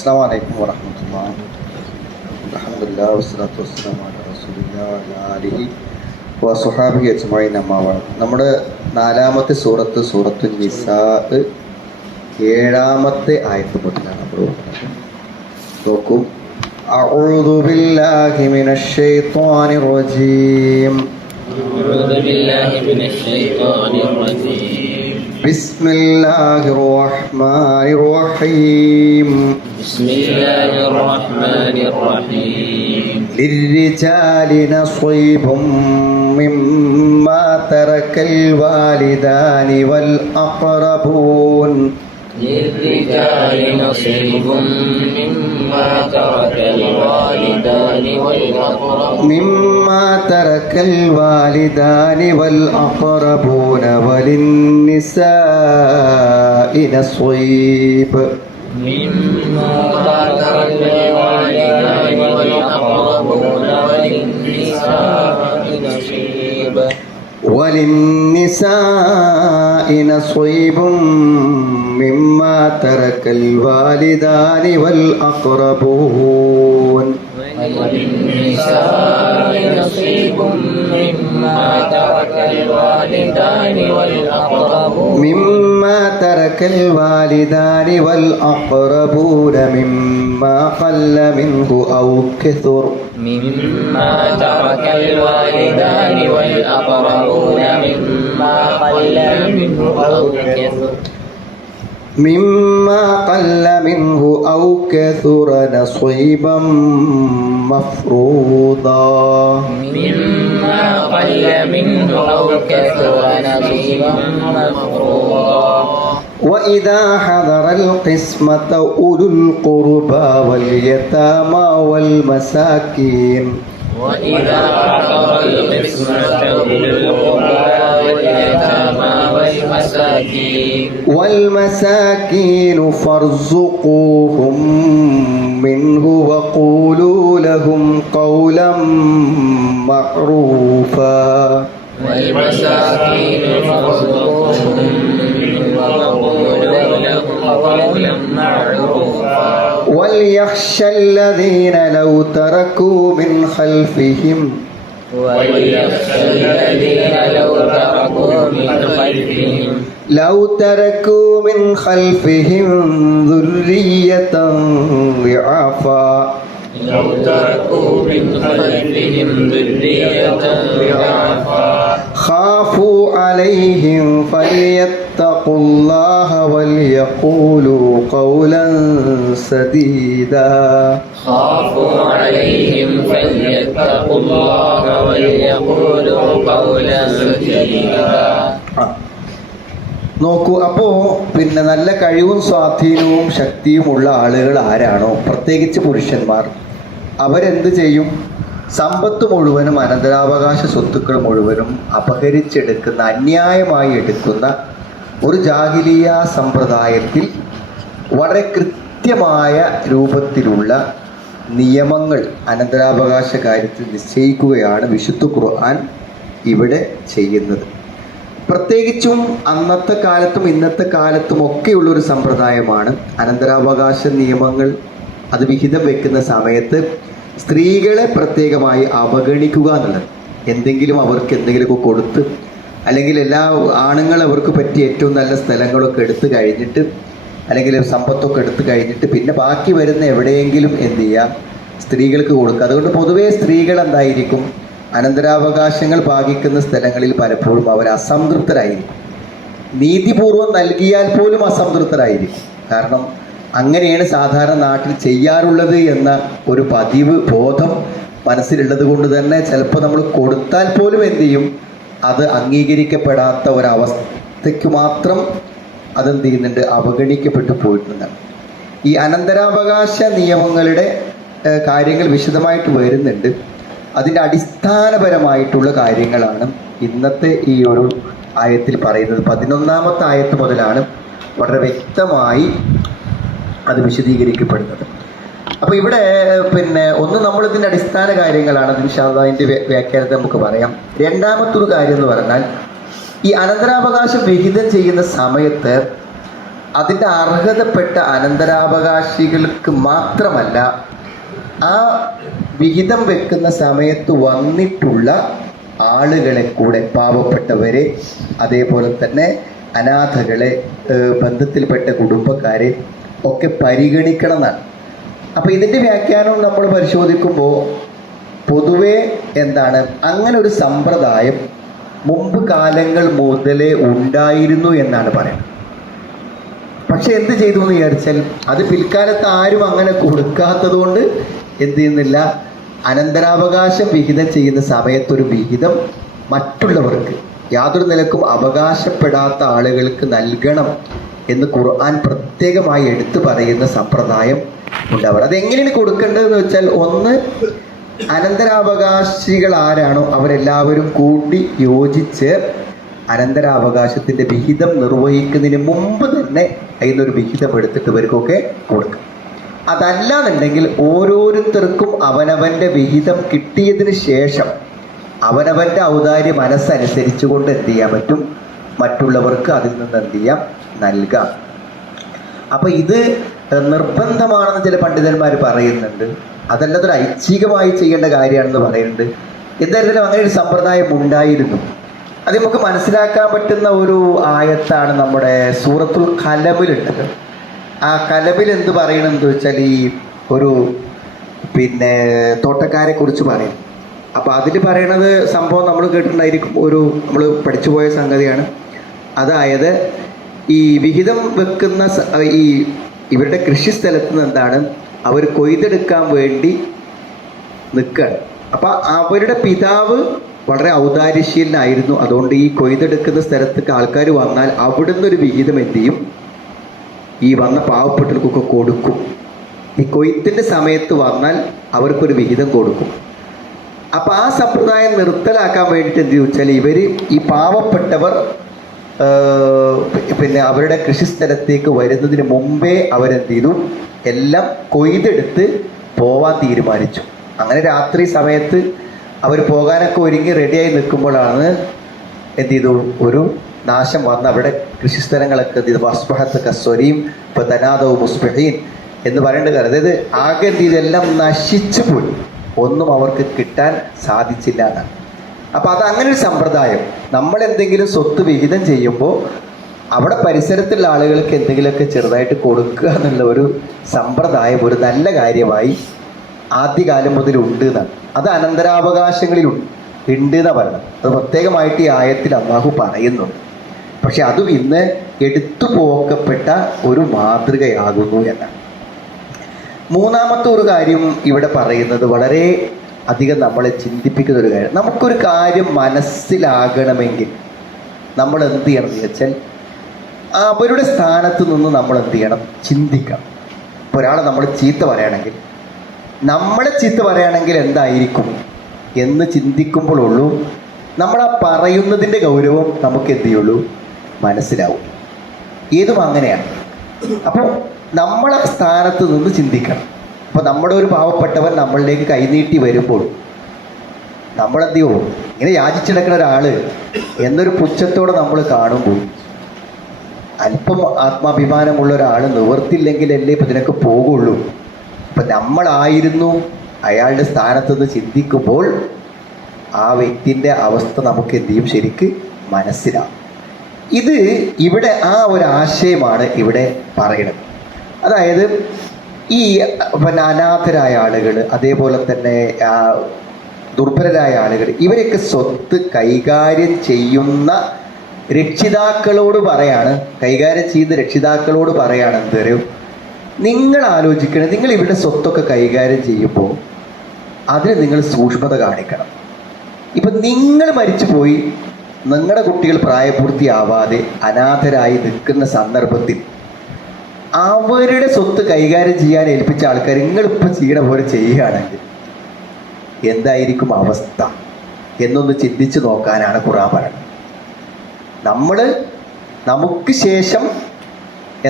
അസ്സലാമു അലൈക്കും വറഹ്മത്തുള്ളാഹി. അൽഹംദുലില്ലാഹി വസ്സലാത്തു വസ്സലാമു അലാ റസൂലില്ലാഹി വഅലാ ആലിഹി വസ്വഹാബിഹി അജ്മഈൻ. അമ്മാ ബഅദ്. നമ്മുടെ നാലാമത്തെ സൂറത്ത് നിസാ 7-ാമത്തെ ആയത്ത് മുതലാണ് നമ്മൾ നോക്കുന്നത്. നോക്കൂ. അഊദു ബില്ലാഹി മിനശ് ശൈത്വാനിർ റജീം. ബിസ്മില്ലാഹിർ റഹ്മാനിർ റഹീം. ലിർരിജാലി നസ്വീബും മിമ്മാ തറക്കൽ വാലിദാനി വൽ അഖ്റബൂൻ. للرجال نصيب مما ترك الوالدان والأقربون وللنساء نصيب مما ترك الوالدان والأقربون وللنساء نصيب مما ترك الوالدان والأقربون. وللنساء نصيب مما ترك الوالدان والأقربون مما قل منه أو كثر. مما ترك الوالدان والأقربون مما قل منه أو كثر نصيبا مفروضا. مما قل منه أو كثر نصيبا مفروضا. وإذا حضر القسمة أولو القربى واليتامى والمساكين. وإذا حضر القسمة أولو القربى واليتامى والمساكين فارزقوهم منه وقولوا لهم قولا معروفا. والمساكين فارزقوهم منه وقولوا لهم قولا معروفا. وليخشى الذين لو تركوا من خلفهم ذرية ضعافا خافوا عليهم فليتقوا الله وليقولوا قولا سديدا. خافوا عليهم فليتقوا الله وليقولوا قولا سديدا. നോക്കൂ. അപ്പോൾ പിന്നെ നല്ല കഴിവും സ്വാധീനവും ശക്തിയുമുള്ള ആളുകൾ ആരാണോ, പ്രത്യേകിച്ച് പുരുഷന്മാർ, അവരെന്ത് ചെയ്യും? സമ്പത്ത് മുഴുവനും അനന്തരാവകാശ സ്വത്തുക്കൾ മുഴുവനും അപഹരിച്ചെടുക്കുന്ന, അന്യായമായി എടുക്കുന്ന ഒരു ജാഹിലിയ സമ്പ്രദായത്തിൽ വളരെ കൃത്യമായ രൂപത്തിലുള്ള നിയമങ്ങൾ അനന്തരാവകാശ കാര്യത്തിൽ നിശ്ചയിക്കുകയാണ് വിശുദ്ധ ഖുർആൻ ഇവിടെ ചെയ്യുന്നത്. പ്രത്യേകിച്ചും അന്നത്തെ കാലത്തും ഇന്നത്തെ കാലത്തും ഒക്കെയുള്ളൊരു സമ്പ്രദായമാണ് അനന്തരാവകാശ നിയമങ്ങൾ. അത് വിഹിതം വെക്കുന്ന സമയത്ത് സ്ത്രീകളെ പ്രത്യേകമായി അവഗണിക്കുക എന്നുള്ളത്. അവർക്ക് എന്തെങ്കിലുമൊക്കെ കൊടുത്ത്, അല്ലെങ്കിൽ എല്ലാ ആണുങ്ങൾ അവർക്ക് പറ്റിയ ഏറ്റവും നല്ല സ്ഥലങ്ങളൊക്കെ എടുത്തു കഴിഞ്ഞിട്ട്, അല്ലെങ്കിൽ സമ്പത്തൊക്കെ എടുത്തു കഴിഞ്ഞിട്ട് പിന്നെ ബാക്കി വരുന്ന എവിടെയെങ്കിലും എന്ത് ചെയ്യാം, സ്ത്രീകൾക്ക് കൊടുക്കുക. അതുകൊണ്ട് പൊതുവേ സ്ത്രീകൾ എന്തായിരിക്കും, അനന്തരാവകാശങ്ങൾ ഭാഗിക്കുന്ന സ്ഥലങ്ങളിൽ പലപ്പോഴും അവർ അസംതൃപ്തരായിരിക്കും. നീതിപൂർവം നൽകിയാൽ പോലും അസംതൃപ്തരായിരിക്കും. കാരണം അങ്ങനെയാണ് സാധാരണ നാട്ടിൽ ചെയ്യാറുള്ളത് എന്ന ഒരു പതിവ് ബോധം മനസ്സിലുള്ളത് കൊണ്ട് തന്നെ ചിലപ്പോൾ നമ്മൾ കൊടുത്താൽ പോലും എന്ത് ചെയ്യും, അത് അംഗീകരിക്കപ്പെടാത്ത ഒരവസ്ഥയ്ക്ക് മാത്രം അതെന്ത് ചെയ്യുന്നുണ്ട്, അവഗണിക്കപ്പെട്ടു പോയിട്ടുണ്ടെന്നാണ്. ഈ അനന്തരാവകാശ നിയമങ്ങളുടെ കാര്യങ്ങൾ വിശദമായിട്ട് വരുന്നുണ്ട്. അതിൻ്റെ അടിസ്ഥാനപരമായിട്ടുള്ള കാര്യങ്ങളാണ് ഇന്നത്തെ ഈ ഒരു ആയത്തിൽ പറയുന്നത്. 11-ാമത്തെ ആയത്ത് മുതലാണ് വളരെ വ്യക്തമായി അത് വിശദീകരിക്കപ്പെടുന്നത്. അപ്പോൾ ഇവിടെ പിന്നെ നമ്മളിതിൻ്റെ അടിസ്ഥാന കാര്യങ്ങളാണ്. ഇൻഷാ അല്ലാഹ് അതിൻ്റെ വ്യാഖ്യാനത്തെ നമുക്ക് പറയാം. രണ്ടാമത്തൊരു കാര്യം എന്ന് പറഞ്ഞാൽ, ഈ അനന്തരാവകാശം വിഹിതം ചെയ്യുന്ന സമയത്ത് അതിൻ്റെ അർഹതപ്പെട്ട അനന്തരാവകാശികൾക്ക് മാത്രമല്ല, ആ വിഹിതം വെക്കുന്ന സമയത്ത് വന്നിട്ടുള്ള ആളുകളെ കൂടെ, പാവപ്പെട്ടവരെ, അതേപോലെ തന്നെ അനാഥകളെ, ബന്ധത്തിൽപ്പെട്ട കുടുംബക്കാരെ ഒക്കെ പരിഗണിക്കണം എന്നാണ്. അപ്പോൾ ഇതിൻ്റെ വ്യാഖ്യാനം നമ്മൾ പരിശോധിക്കുമ്പോൾ പൊതുവെ എന്താണ്, അങ്ങനെ ഒരു സമ്പ്രദായം മുമ്പ് കാലങ്ങൾ മുതലേ ഉണ്ടായിരുന്നു എന്നാണ് പറയുന്നത്. പക്ഷെ എന്ത് ചെയ്തു എന്ന് വിചാരിച്ചാൽ, അത് പിൽക്കാലത്ത് ആരും അങ്ങനെ കൊടുക്കാത്തത് കൊണ്ട് എന്ത് ചെയ്യുന്നില്ല, അനന്തരാവകാശം വിഹിതം ചെയ്യുന്ന സമയത്തൊരു വിഹിതം മറ്റുള്ളവർക്ക്, യാതൊരു നിലക്കും അവകാശപ്പെടാത്ത ആളുകൾക്ക് നൽകണം എന്ന് ഖുർആൻ പ്രത്യേകമായി എടുത്തു പറയുന്ന സമ്പ്രദായം ഉണ്ടാവുക. അതെങ്ങനെയാണ് കൊടുക്കേണ്ടതെന്ന് വെച്ചാൽ, ഒന്ന്, അനന്തരാവകാശികൾ ആരാണോ അവരെല്ലാവരും കൂടി യോജിച്ച് അനന്തരാവകാശത്തിൻ്റെ വിഹിതം നിർവഹിക്കുന്നതിന് മുമ്പ് തന്നെ അതിനൊരു വിഹിതം എടുത്തിട്ട് ഇവർക്കൊക്കെ കൊടുക്കും. അതല്ലാന്നുണ്ടെങ്കിൽ ഓരോരുത്തർക്കും അവനവൻ്റെ വിഹിതം കിട്ടിയതിന് ശേഷം അവനവൻ്റെ ഔദാര്യ മനസ്സനുസരിച്ച് കൊണ്ട് എന്ത് ചെയ്യാൻ പറ്റും, മറ്റുള്ളവർക്ക് അതിൽ നിന്ന് എന്ത് ചെയ്യാം, നൽകാം. അപ്പം ഇത് നിർബന്ധമാണെന്ന് ചില പണ്ഡിതന്മാർ പറയുന്നുണ്ട്. അതല്ലാതൊരു ഐച്ഛികമായി ചെയ്യേണ്ട കാര്യമാണെന്ന് പറയുന്നുണ്ട്. എന്തായാലും അങ്ങനെ ഒരു സമ്പ്രദായം ഉണ്ടായിരുന്നു. അത് നമുക്ക് മനസ്സിലാക്കാൻ പറ്റുന്ന ഒരു ആയത്താണ് നമ്മുടെ സൂറത്തുൽ ഖലമിലുള്ളത്. ആ ഖലമിൽ എന്ത് പറയണമെന്ന് വെച്ചാൽ, ഈ ഒരു തോട്ടക്കാരെ കുറിച്ച് പറയും. അപ്പോൾ അതിൽ പറയണത് സംഭവം നമ്മൾ കേട്ടിട്ടുണ്ടായിരിക്കും, നമ്മൾ പഠിച്ചു പോയ സംഗതിയാണ്. അതായത് ഈ വിഹിതം വെക്കുന്ന ഇവരുടെ കൃഷിസ്ഥലത്ത് നിന്ന് എന്താണ്, അവർ കൊയ്തെടുക്കാൻ വേണ്ടി നിൽക്കുകയാണ്. അപ്പം അവരുടെ പിതാവ് വളരെ ഔദാര്യശീലനായിരുന്നു. അതുകൊണ്ട് ഈ കൊയ്തെടുക്കുന്ന സ്ഥലത്തേക്ക് ആൾക്കാർ വന്നാൽ അവിടുന്ന് ഒരു വിഹിതം എന്ത് ചെയ്യും, ഈ വന്ന പാവപ്പെട്ടവർക്കൊക്കെ കൊടുക്കും. ഈ കൊയ്ത്തിൻ്റെ സമയത്ത് വന്നാൽ അവർക്കൊരു വിഹിതം കൊടുക്കും. അപ്പം ആ സമ്പ്രദായം നിർത്തലാക്കാൻ വേണ്ടിയിട്ട് എന്ത് ചോദിച്ചാൽ, ഇവർ ഈ പാവപ്പെട്ടവർ അവരുടെ കൃഷിസ്ഥലത്തേക്ക് വരുന്നതിന് മുമ്പേ അവരെന്ത് ചെയ്തു, എല്ലാം കൊയ്തെടുത്ത് പോവാൻ തീരുമാനിച്ചു. അങ്ങനെ രാത്രി സമയത്ത് അവർ പോകാനൊക്കെ ഒരുങ്ങി റെഡിയായി നിൽക്കുമ്പോഴാണ് എന്ത് ചെയ്തു, ഒരു നാശം വന്ന് അവിടെ കൃഷിസ്ഥലങ്ങളൊക്കെ എന്ത് ചെയ്തു, വസ്ബഹത്തൊക്കെ സ്വരീം ഇപ്പം തനാദവും മുസ്ബഹീൻ എന്ന് പറയേണ്ട കാര്യം. അതായത് ആകെ എന്ത് ചെയ്തു, എല്ലാം നശിച്ചു പോയി, ഒന്നും അവർക്ക് കിട്ടാൻ സാധിച്ചില്ല എന്നാണ്. അപ്പം അത് അങ്ങനെ ഒരു സമ്പ്രദായം, നമ്മൾ എന്തെങ്കിലും സ്വത്ത് വിഹിതം ചെയ്യുമ്പോൾ അവിടെ പരിസരത്തുള്ള ആളുകൾക്ക് എന്തെങ്കിലുമൊക്കെ ചെറുതായിട്ട് കൊടുക്കുക എന്നുള്ള ഒരു സമ്പ്രദായം ഒരു നല്ല കാര്യമായി ആദ്യകാലം മുതൽ ഉണ്ട് എന്നാണ്. അത് അനന്തരാവകാശങ്ങളിൽ ഉണ്ട് എന്നാണ് പറയുന്നത്. അത് പ്രത്യേകമായിട്ട് ഈ ആയത്തിൽ അല്ലാഹു പറയുന്നുണ്ട്. പക്ഷെ അതും ഇന്ന് എടുത്തു പോക്കപ്പെട്ട ഒരു മാതൃകയാകുന്നു എന്നാണ്. മൂന്നാമത്തെ ഒരു കാര്യം ഇവിടെ പറയുന്നത് വളരെ അധികം നമ്മളെ ചിന്തിപ്പിക്കുന്ന ഒരു കാര്യം. നമുക്കൊരു കാര്യം മനസ്സിലാകണമെങ്കിൽ നമ്മൾ എന്ത് ചെയ്യണം എന്ന് വെച്ചാൽ, അവരുടെ സ്ഥാനത്ത് നിന്ന് നമ്മൾ എന്ത് ചെയ്യണം, ചിന്തിക്കണം. ഇപ്പോൾ ഒരാളെ നമ്മൾ ചീത്ത പറയുകയാണെങ്കിൽ, നമ്മളെ ചീത്ത പറയുകയാണെങ്കിൽ എന്തായിരിക്കും എന്ന് ചിന്തിക്കുമ്പോഴുള്ളൂ നമ്മൾ ആ പറയുന്നതിൻ്റെ ഗൗരവം നമുക്ക് എന്ത് ചെയ്യുള്ളൂ, മനസ്സിലാവും. ഏതും അങ്ങനെയാണ്. അപ്പോൾ നമ്മളെ സ്ഥാനത്ത് നിന്ന് ചിന്തിക്കണം. അപ്പോൾ നമ്മുടെ ഒരു പാവപ്പെട്ടവൻ നമ്മളിലേക്ക് കൈനീട്ടി വരുമ്പോൾ നമ്മളെന്ത് ചെയ്യും, ഇങ്ങനെ യാചിച്ചെടുക്കുന്ന ഒരാൾ എന്നൊരു പുച്ഛത്തോടെ നമ്മൾ കാണുമ്പോൾ, അല്പം ആത്മാഭിമാനമുള്ള ഒരാൾ നിവർത്തില്ലെങ്കിലല്ലേ ഇപ്പം ഇതിനൊക്കെ പോകുള്ളൂ. അപ്പം നമ്മളായിരുന്നു അയാളുടെ സ്ഥാനത്ത് നിന്ന് ചിന്തിക്കുമ്പോൾ ആ വ്യക്തിൻ്റെ അവസ്ഥ നമുക്ക് എന്ത് ചെയ്യും, ശരിക്ക് മനസ്സിലാവും. ഇത് ഇവിടെ ആ ഒരു ആശയമാണ് ഇവിടെ പറയുന്നത്. അതായത് ഈ അനാഥരായ ആളുകൾ, അതേപോലെ തന്നെ ദുർബലരായ ആളുകൾ, ഇവരൊക്കെ സ്വത്ത് കൈകാര്യം ചെയ്യുന്ന രക്ഷിതാക്കളോട് പറയാണ്, കൈകാര്യം ചെയ്യുന്ന രക്ഷിതാക്കളോട് പറയാണ്, എന്ത് പറയും, നിങ്ങൾ ആലോചിക്കണം, നിങ്ങൾ ഇവിടെ സ്വത്തൊക്കെ കൈകാര്യം ചെയ്യുമ്പോൾ അതിന് നിങ്ങൾ സൂക്ഷ്മത കാണിക്കണം. ഇപ്പം നിങ്ങൾ മരിച്ചു പോയി, നിങ്ങളുടെ കുട്ടികൾ പ്രായപൂർത്തിയാവാതെ അനാഥരായി നിൽക്കുന്ന സന്ദർഭത്തിൽ അവരുടെ സ്വത്ത് കൈകാര്യം ചെയ്യാൻ ഏൽപ്പിച്ച ആൾക്കാർ നിങ്ങളിപ്പോൾ ചെയ്യണ പോലെ ചെയ്യുകയാണെങ്കിൽ എന്തായിരിക്കും അവസ്ഥ എന്നൊന്ന് ചിന്തിച്ച് നോക്കാനാണ് ഖുർആൻ പറയുന്നത്. നമുക്ക് ശേഷം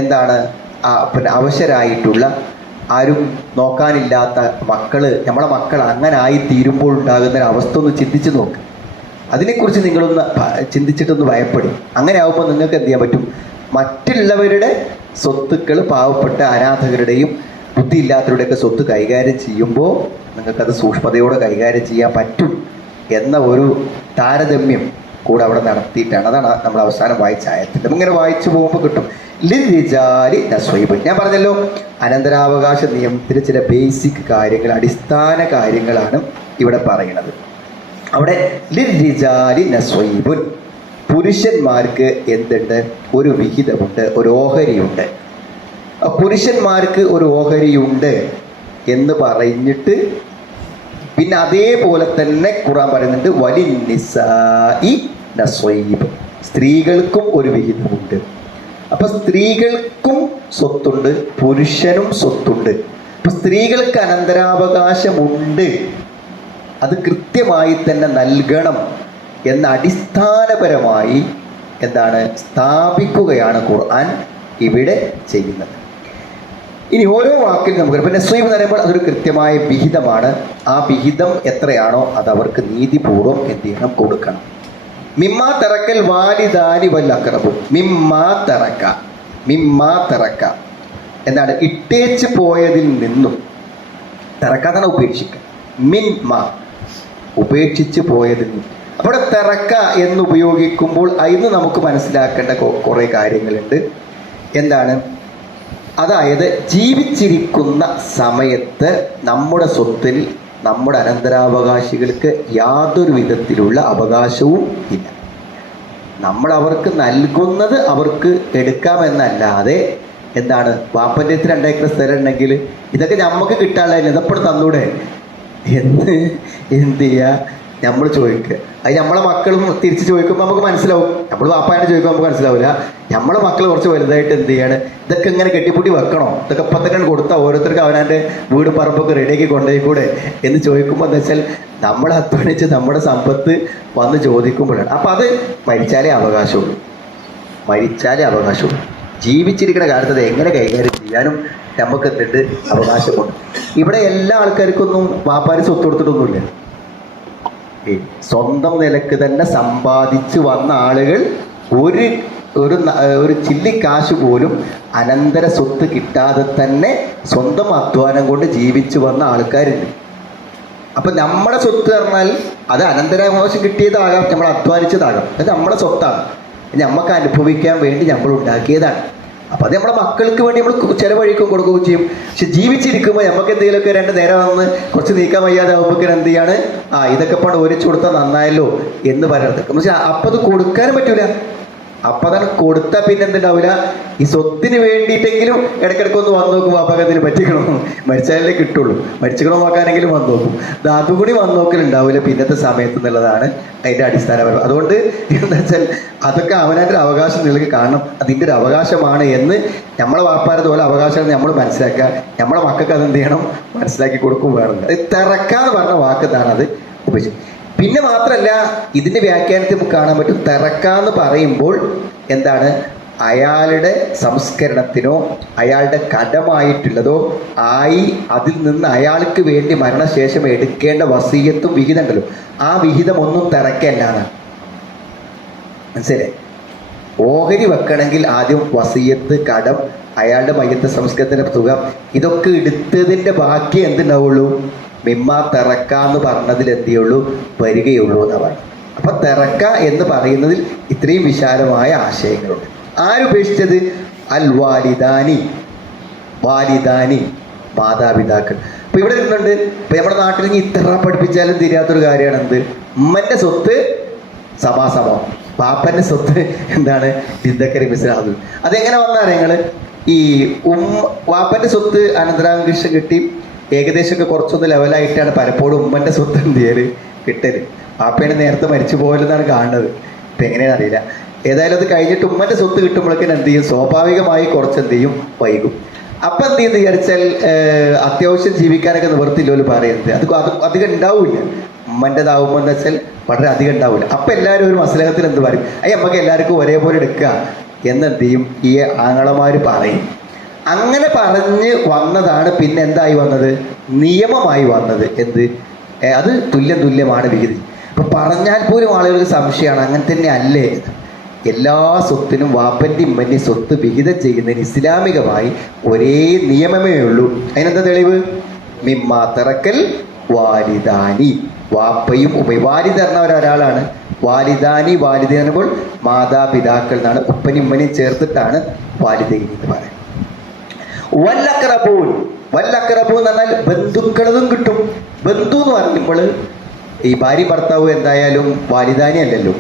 എന്താണ് അവശരായിട്ടുള്ള, ആരും നോക്കാനില്ലാത്ത നമ്മളെ മക്കൾ അങ്ങനെ ആയി തീരുമ്പോൾ ഉണ്ടാകുന്ന അവസ്ഥ ഒന്ന് ചിന്തിച്ച് നോക്ക്. അതിനെക്കുറിച്ച് നിങ്ങളൊന്ന് ചിന്തിച്ചിട്ടൊന്ന് ഭയപ്പെടും. അങ്ങനെ ആകുമ്പോൾ നിങ്ങൾക്ക് എന്ത് ചെയ്യാൻ പറ്റും, മറ്റുള്ളവരുടെ സ്വത്തുക്കൾ പാവപ്പെട്ട അനാഥകരുടെയും ബുദ്ധിയില്ലാത്തവരുടെയൊക്കെ സ്വത്ത് കൈകാര്യം ചെയ്യുമ്പോൾ നിങ്ങൾക്കത് സൂക്ഷ്മതയോടെ കൈകാര്യം ചെയ്യാൻ പറ്റും എന്ന ഒരു താരതമ്യം കൂടെ അവിടെ നടത്തിയിട്ടാണ്. അതാണ് നമ്മൾ അവസാനം വായിച്ച ആയത്തിൽ. ഇങ്ങനെ വായിച്ചു പോകുമ്പോൾ കിട്ടും ലിർരിജാലി നസ്വൈബ്. ഞാൻ പറഞ്ഞല്ലോ, അനന്തരാവകാശ നിയമത്തിലെ ചില ബേസിക് കാര്യങ്ങൾ, അടിസ്ഥാന കാര്യങ്ങളാണ് ഇവിടെ പറയുന്നത്. അവിടെ ലിർരിജാലി നസ്വൈബുൻ, പുരുഷന്മാർക്ക് എന്തുണ്ട്? ഒരു വിഹിതമുണ്ട്, ഒരു ഓഹരിയുണ്ട്. പുരുഷന്മാർക്ക് ഒരു ഓഹരിയുണ്ട് എന്ന് പറഞ്ഞിട്ട് പിന്നെ അതേപോലെ തന്നെ ഖുർആൻ പറയുന്നുണ്ട് വലിന്നിസാഇ നസ്വൈബ്, സ്ത്രീകൾക്കും ഒരു വിഹിതമുണ്ട്. അപ്പൊ സ്ത്രീകൾക്കും സ്വത്തുണ്ട്, പുരുഷനും സ്വത്തുണ്ട്. അപ്പൊ സ്ത്രീകൾക്ക് അനന്തരാവകാശമുണ്ട്, അത് കൃത്യമായി തന്നെ നൽകണം എന്ന അടിസ്ഥാനപരമായി എന്താണ് സ്ഥാപിക്കുകയാണ് ഖുർആൻ ഇവിടെ ചെയ്യുന്നത്. ഇനി ഓരോ വാക്കിൽ നമുക്ക് ഇപ്പം നസ്വൈബ് എന്ന് പറയുമ്പോൾ അതൊരു കൃത്യമായ വിഹിതമാണ്. ആ വിഹിതം എത്രയാണോ അത് അവർക്ക് നീതിപൂർവ്വം എന്ത് ചെയ്യണം? കൊടുക്കണം. മിമ്മാ തറക്കൽ വാലിദാനി വൽ അഖറബു, മിമ്മാ തറക്ക എന്താണ്? ഇട്ടേച്ച് പോയതിൽ നിന്നും. തറക്കാതാണ് ഉപേക്ഷിക്കുക. മിൻമാ, ഉപേക്ഷിച്ച് പോയതിൽ നിന്നും. അവിടെ തറക്ക എന്ന് ഉപയോഗിക്കുമ്പോൾ അതിന് നമുക്ക് മനസ്സിലാക്കേണ്ട കുറേ കാര്യങ്ങളുണ്ട്. എന്താണ്? അതായത് ജീവിച്ചിരിക്കുന്ന സമയത്ത് നമ്മുടെ സ്വത്തിൽ നമ്മുടെ അനന്തരാവകാശികൾക്ക് യാതൊരു വിധത്തിലുള്ള അവകാശവും ഇല്ല. നമ്മൾ അവർക്ക് നൽകുന്നത് അവർക്ക് എടുക്കാമെന്നല്ലാതെ എന്താണ്? വാപ്പൻ്റെ 2 ഏക്കർ സ്ഥലം ഉണ്ടെങ്കിൽ ഇതൊക്കെ നമുക്ക് കിട്ടാനുള്ള ഇതെപ്പോഴും തന്നൂടെ എന്ന് എന്ത് ചെയ്യുക? നമ്മൾ ചോദിക്കുക. അത് നമ്മളെ മക്കളും തിരിച്ച് ചോദിക്കുമ്പോൾ നമുക്ക് മനസ്സിലാവും. നമ്മൾ വാപ്പായോട് ചോദിക്കുമ്പോൾ നമുക്ക് മനസ്സിലാവില്ല. നമ്മളെ മക്കൾ കുറച്ച് വലുതായിട്ട് എന്ത് ചെയ്യാണ്? ഇതൊക്കെ ഇങ്ങനെ കെട്ടിപ്പൂട്ടി വെക്കണോ? ഇതൊക്കെ ഇപ്പത്തൊക്കെ കൊടുത്താൽ ഓരോരുത്തർക്ക് അവനാൻ്റെ വീട് പറമ്പൊക്കെ റെഡിയാക്കി കൊണ്ടുപോയിക്കൂടെ എന്ന് ചോദിക്കുമ്പോൾ എന്താ വെച്ചാൽ നമ്മൾ അധ്വാനിച്ച് നമ്മുടെ സമ്പത്ത് വന്ന് ചോദിക്കുമ്പോഴാണ്. അപ്പം അത് മരിച്ചാലേ അവകാശമുള്ളൂ. ജീവിച്ചിരിക്കുന്ന കാലത്ത് അത് എങ്ങനെ കൈകാര്യം ചെയ്യാനും നമുക്ക് എന്തുണ്ട്? അവകാശമുണ്ട്. ഇവിടെ എല്ലാ ആൾക്കാർക്കൊന്നും വാപ്പാര് സ്വത്ത് കൊടുത്തിട്ടൊന്നുമില്ല. സ്വന്തം നിലക്ക് തന്നെ സമ്പാദിച്ച് വന്ന ആളുകൾ ഒരു ചില്ലിക്കാശ് പോലും അനന്തര സ്വത്ത് കിട്ടാതെ തന്നെ സ്വന്തം അധ്വാനം കൊണ്ട് ജീവിച്ചു വന്ന ആൾക്കാരുണ്ട്. അപ്പം നമ്മുടെ സ്വത്ത് പറഞ്ഞാൽ അത് അനന്തരാവകാശം കിട്ടിയതാകാം, നമ്മൾ അധ്വാനിച്ചതാകാം. അത് നമ്മുടെ സ്വത്താണ്, നമുക്ക് അനുഭവിക്കാൻ വേണ്ടി നമ്മൾ ഉണ്ടാക്കിയതാണ്. അപ്പം അത് നമ്മുടെ മക്കൾക്ക് വേണ്ടി നമ്മൾ ചിലവഴിക്കും കൊടുക്കുകയും ചെയ്യും. പക്ഷെ ജീവിച്ചിരിക്കുമ്പോൾ നമുക്ക് എന്തെങ്കിലുമൊക്കെ 2 നേരം വന്ന് കുറച്ച് നീക്കാൻ വയ്യാതെ ആകുമ്പോൾ എന്ത് ചെയ്യാണ്? ഇതൊക്കെ പണ്ട് ഒരിച്ചു കൊടുത്താൽ നന്നായല്ലോ എന്ന് പറയുന്നത്. പക്ഷെ അപ്പം അത് കൊടുക്കാനും പറ്റൂല. അപ്പം അതാണ് കൊടുത്താൽ പിന്നെ എന്തുണ്ടാവില്ല? ഈ സ്വത്തിന് വേണ്ടിയിട്ടെങ്കിലും ഇടയ്ക്കിടയ്ക്ക് ഒന്ന് വന്നു നോക്കും. വാപ്പാക്ക് അതിന് പറ്റിക്കണോ, മരിച്ചാലേ കിട്ടുള്ളൂ. മരിച്ചിക്കണോ നോക്കാനെങ്കിലും വന്നു നോക്കും. അതും കൂടി വന്നു നോക്കലുണ്ടാവില്ല പിന്നത്തെ സമയത്ത് എന്നുള്ളതാണ് അതിൻ്റെ അടിസ്ഥാനപരം. അതുകൊണ്ട് എന്താ വെച്ചാൽ അതൊക്കെ അവനവൻ്റെ അവകാശം നൽകി കാണണം. അതിൻ്റെ ഒരു അവകാശമാണ് എന്ന് നമ്മളെ വാപ്പാരത് പോലെ അവകാശം നമ്മൾ മനസ്സിലാക്കുക. നമ്മളെ മക്കൾക്ക് അതെന്ത് ചെയ്യണം? മനസ്സിലാക്കി കൊടുക്കും വേണം. അത് തിറക്കാന്ന് പറഞ്ഞ വാക്ക് എന്താണ്? അത് ഉപയോഗിച്ചു. പിന്നെ മാത്രമല്ല, ഇതിൻ്റെ വ്യാഖ്യാനത്തിൽ നമുക്ക് കാണാൻ പറ്റും, തിറക്കാന്ന് പറയുമ്പോൾ എന്താണ്? അയാളുടെ സംസ്കരണത്തിനോ അയാളുടെ കടമായിട്ടുള്ളതോ ആയി അതിൽ നിന്ന് അയാൾക്ക് വേണ്ടി മരണശേഷം എടുക്കേണ്ട വസീയത്തും വിഹിതങ്ങളും ആ വിഹിതം ഒന്നും തിറക്കല്ലാണ്. മനസ്സിലായി? ഓഹരി വെക്കണമെങ്കിൽ ആദ്യം വസീയത്ത്, കടം, അയാളുടെ മയ്യത്ത് സംസ്കരണത്തിൻ്റെ തുക, ഇതൊക്കെ എടുത്തതിൻ്റെ ബാക്കി എന്തുണ്ടാവുള്ളൂ? മിമ്മ തിറക്ക എന്ന് പറഞ്ഞതിൽ എന്തിയുള്ളൂ? വരികയുള്ളൂ എന്നാണ് പറയുന്നത്. അപ്പം തിറക്ക എന്ന് പറയുന്നതിൽ ഇത്രയും വിശാലമായ ആശയങ്ങളുണ്ട്. ആരുപേക്ഷിച്ചത്? അൽ വാലിദാനി, മാതാപിതാക്കൾ. അപ്പൊ ഇവിടെ നിന്നുണ്ട്. ഇപ്പൊ നമ്മുടെ നാട്ടിൽ ഇനി ഇത്ര പഠിപ്പിച്ചാലും തിരിയാത്തൊരു കാര്യമാണ് എന്ത്? ഉമ്മന്റെ സ്വത്ത് സമാസമം, പാപ്പന്റെ സ്വത്ത് എന്താണ്? ഇതൊക്കെ മിസ്ലാഹു. അതെങ്ങനെ വന്നാണ് ഞങ്ങള് ഈ വാപ്പന്റെ സ്വത്ത് അനന്തരാവകാശം കിട്ടി ഏകദേശമൊക്കെ കുറച്ചൊന്ന് ലെവലായിട്ടാണ് പലപ്പോഴും ഉമ്മന്റെ സ്വത്ത് എന്ത് ചെയ്യല് കിട്ടല്. പാപ്പയാണ് നേരത്തെ മരിച്ചു പോയതെന്നാണ് കാണുന്നത്. ഇപ്പം എങ്ങനെയാണെന്ന് അറിയില്ല. ഏതായാലും അത് കഴിഞ്ഞിട്ട് ഉമ്മന്റെ സ്വത്ത് കിട്ടുമ്പോഴേക്കും എന്ത് ചെയ്യും? സ്വാഭാവികമായി കുറച്ച് എന്ത് ചെയ്യും? വൈകും. അപ്പം എന്ത് ചെയ്യുന്നത് വിചാരിച്ചാൽ അത്യാവശ്യം ജീവിക്കാനൊക്കെ നിവർത്തില്ലോ പറയുന്നത്. അത് അധികം ഉണ്ടാവില്ല. ഉമ്മൻ്റെതാവുമ്പോൾ എന്താ വെച്ചാൽ വളരെ അധികം ഉണ്ടാവില്ല. അപ്പം എല്ലാവരും ഒരു മസലഹത്തിൽ എന്ത് പറയും? നമുക്ക് എല്ലാവർക്കും ഒരേപോലെ എടുക്കുക എന്നെന്ത് ചെയ്യും? ഈ ആങ്ങളമാർ പറയും. അങ്ങനെ പറഞ്ഞ് വന്നതാണ് പിന്നെ എന്തായി വന്നത്? നിയമമായി വന്നത്. എന്ത്? അത് തുല്യമാണ് വിഹിതം. അപ്പൊ പറഞ്ഞാൽ പോലും ആളുകൾക്ക് സംശയമാണ്, അങ്ങനെ തന്നെ അല്ലേ? എല്ലാ സ്വത്തിനും വാപ്പൻ്റെ ഇമ്മൻ്റെ സ്വത്ത് വിഹിതം ചെയ്യുന്നതിന് ഇസ്ലാമികമായി ഒരേ നിയമമേ ഉള്ളൂ. അതിനെന്താ തെളിവ്? മിമ്മാ തറക്കൽ വാലിദാനി, വാപ്പയും ഉമ്മയും. വാലിദ് പറഞ്ഞ ഒരാളാണ്. വാലിദാനി, വാലിദ് പറയുമ്പോൾ മാതാപിതാക്കൾ എന്നാണ്, ഉപ്പനും ഉമ്മനെയും ചേർത്തിട്ടാണ് വാലിദൈനി എന്ന് പറയുന്നത്. വല്ലക്റബൂൻ, വല്ലക്റബൂൻ എന്ന് പറഞ്ഞാൽ ബന്ധുക്കളതും കിട്ടും. ബന്ധു എന്ന് പറയുമ്പോൾ ഈ ഭാര്യ ഭർത്താവ് എന്തായാലും വാലിദാനി അല്ലല്ലോ.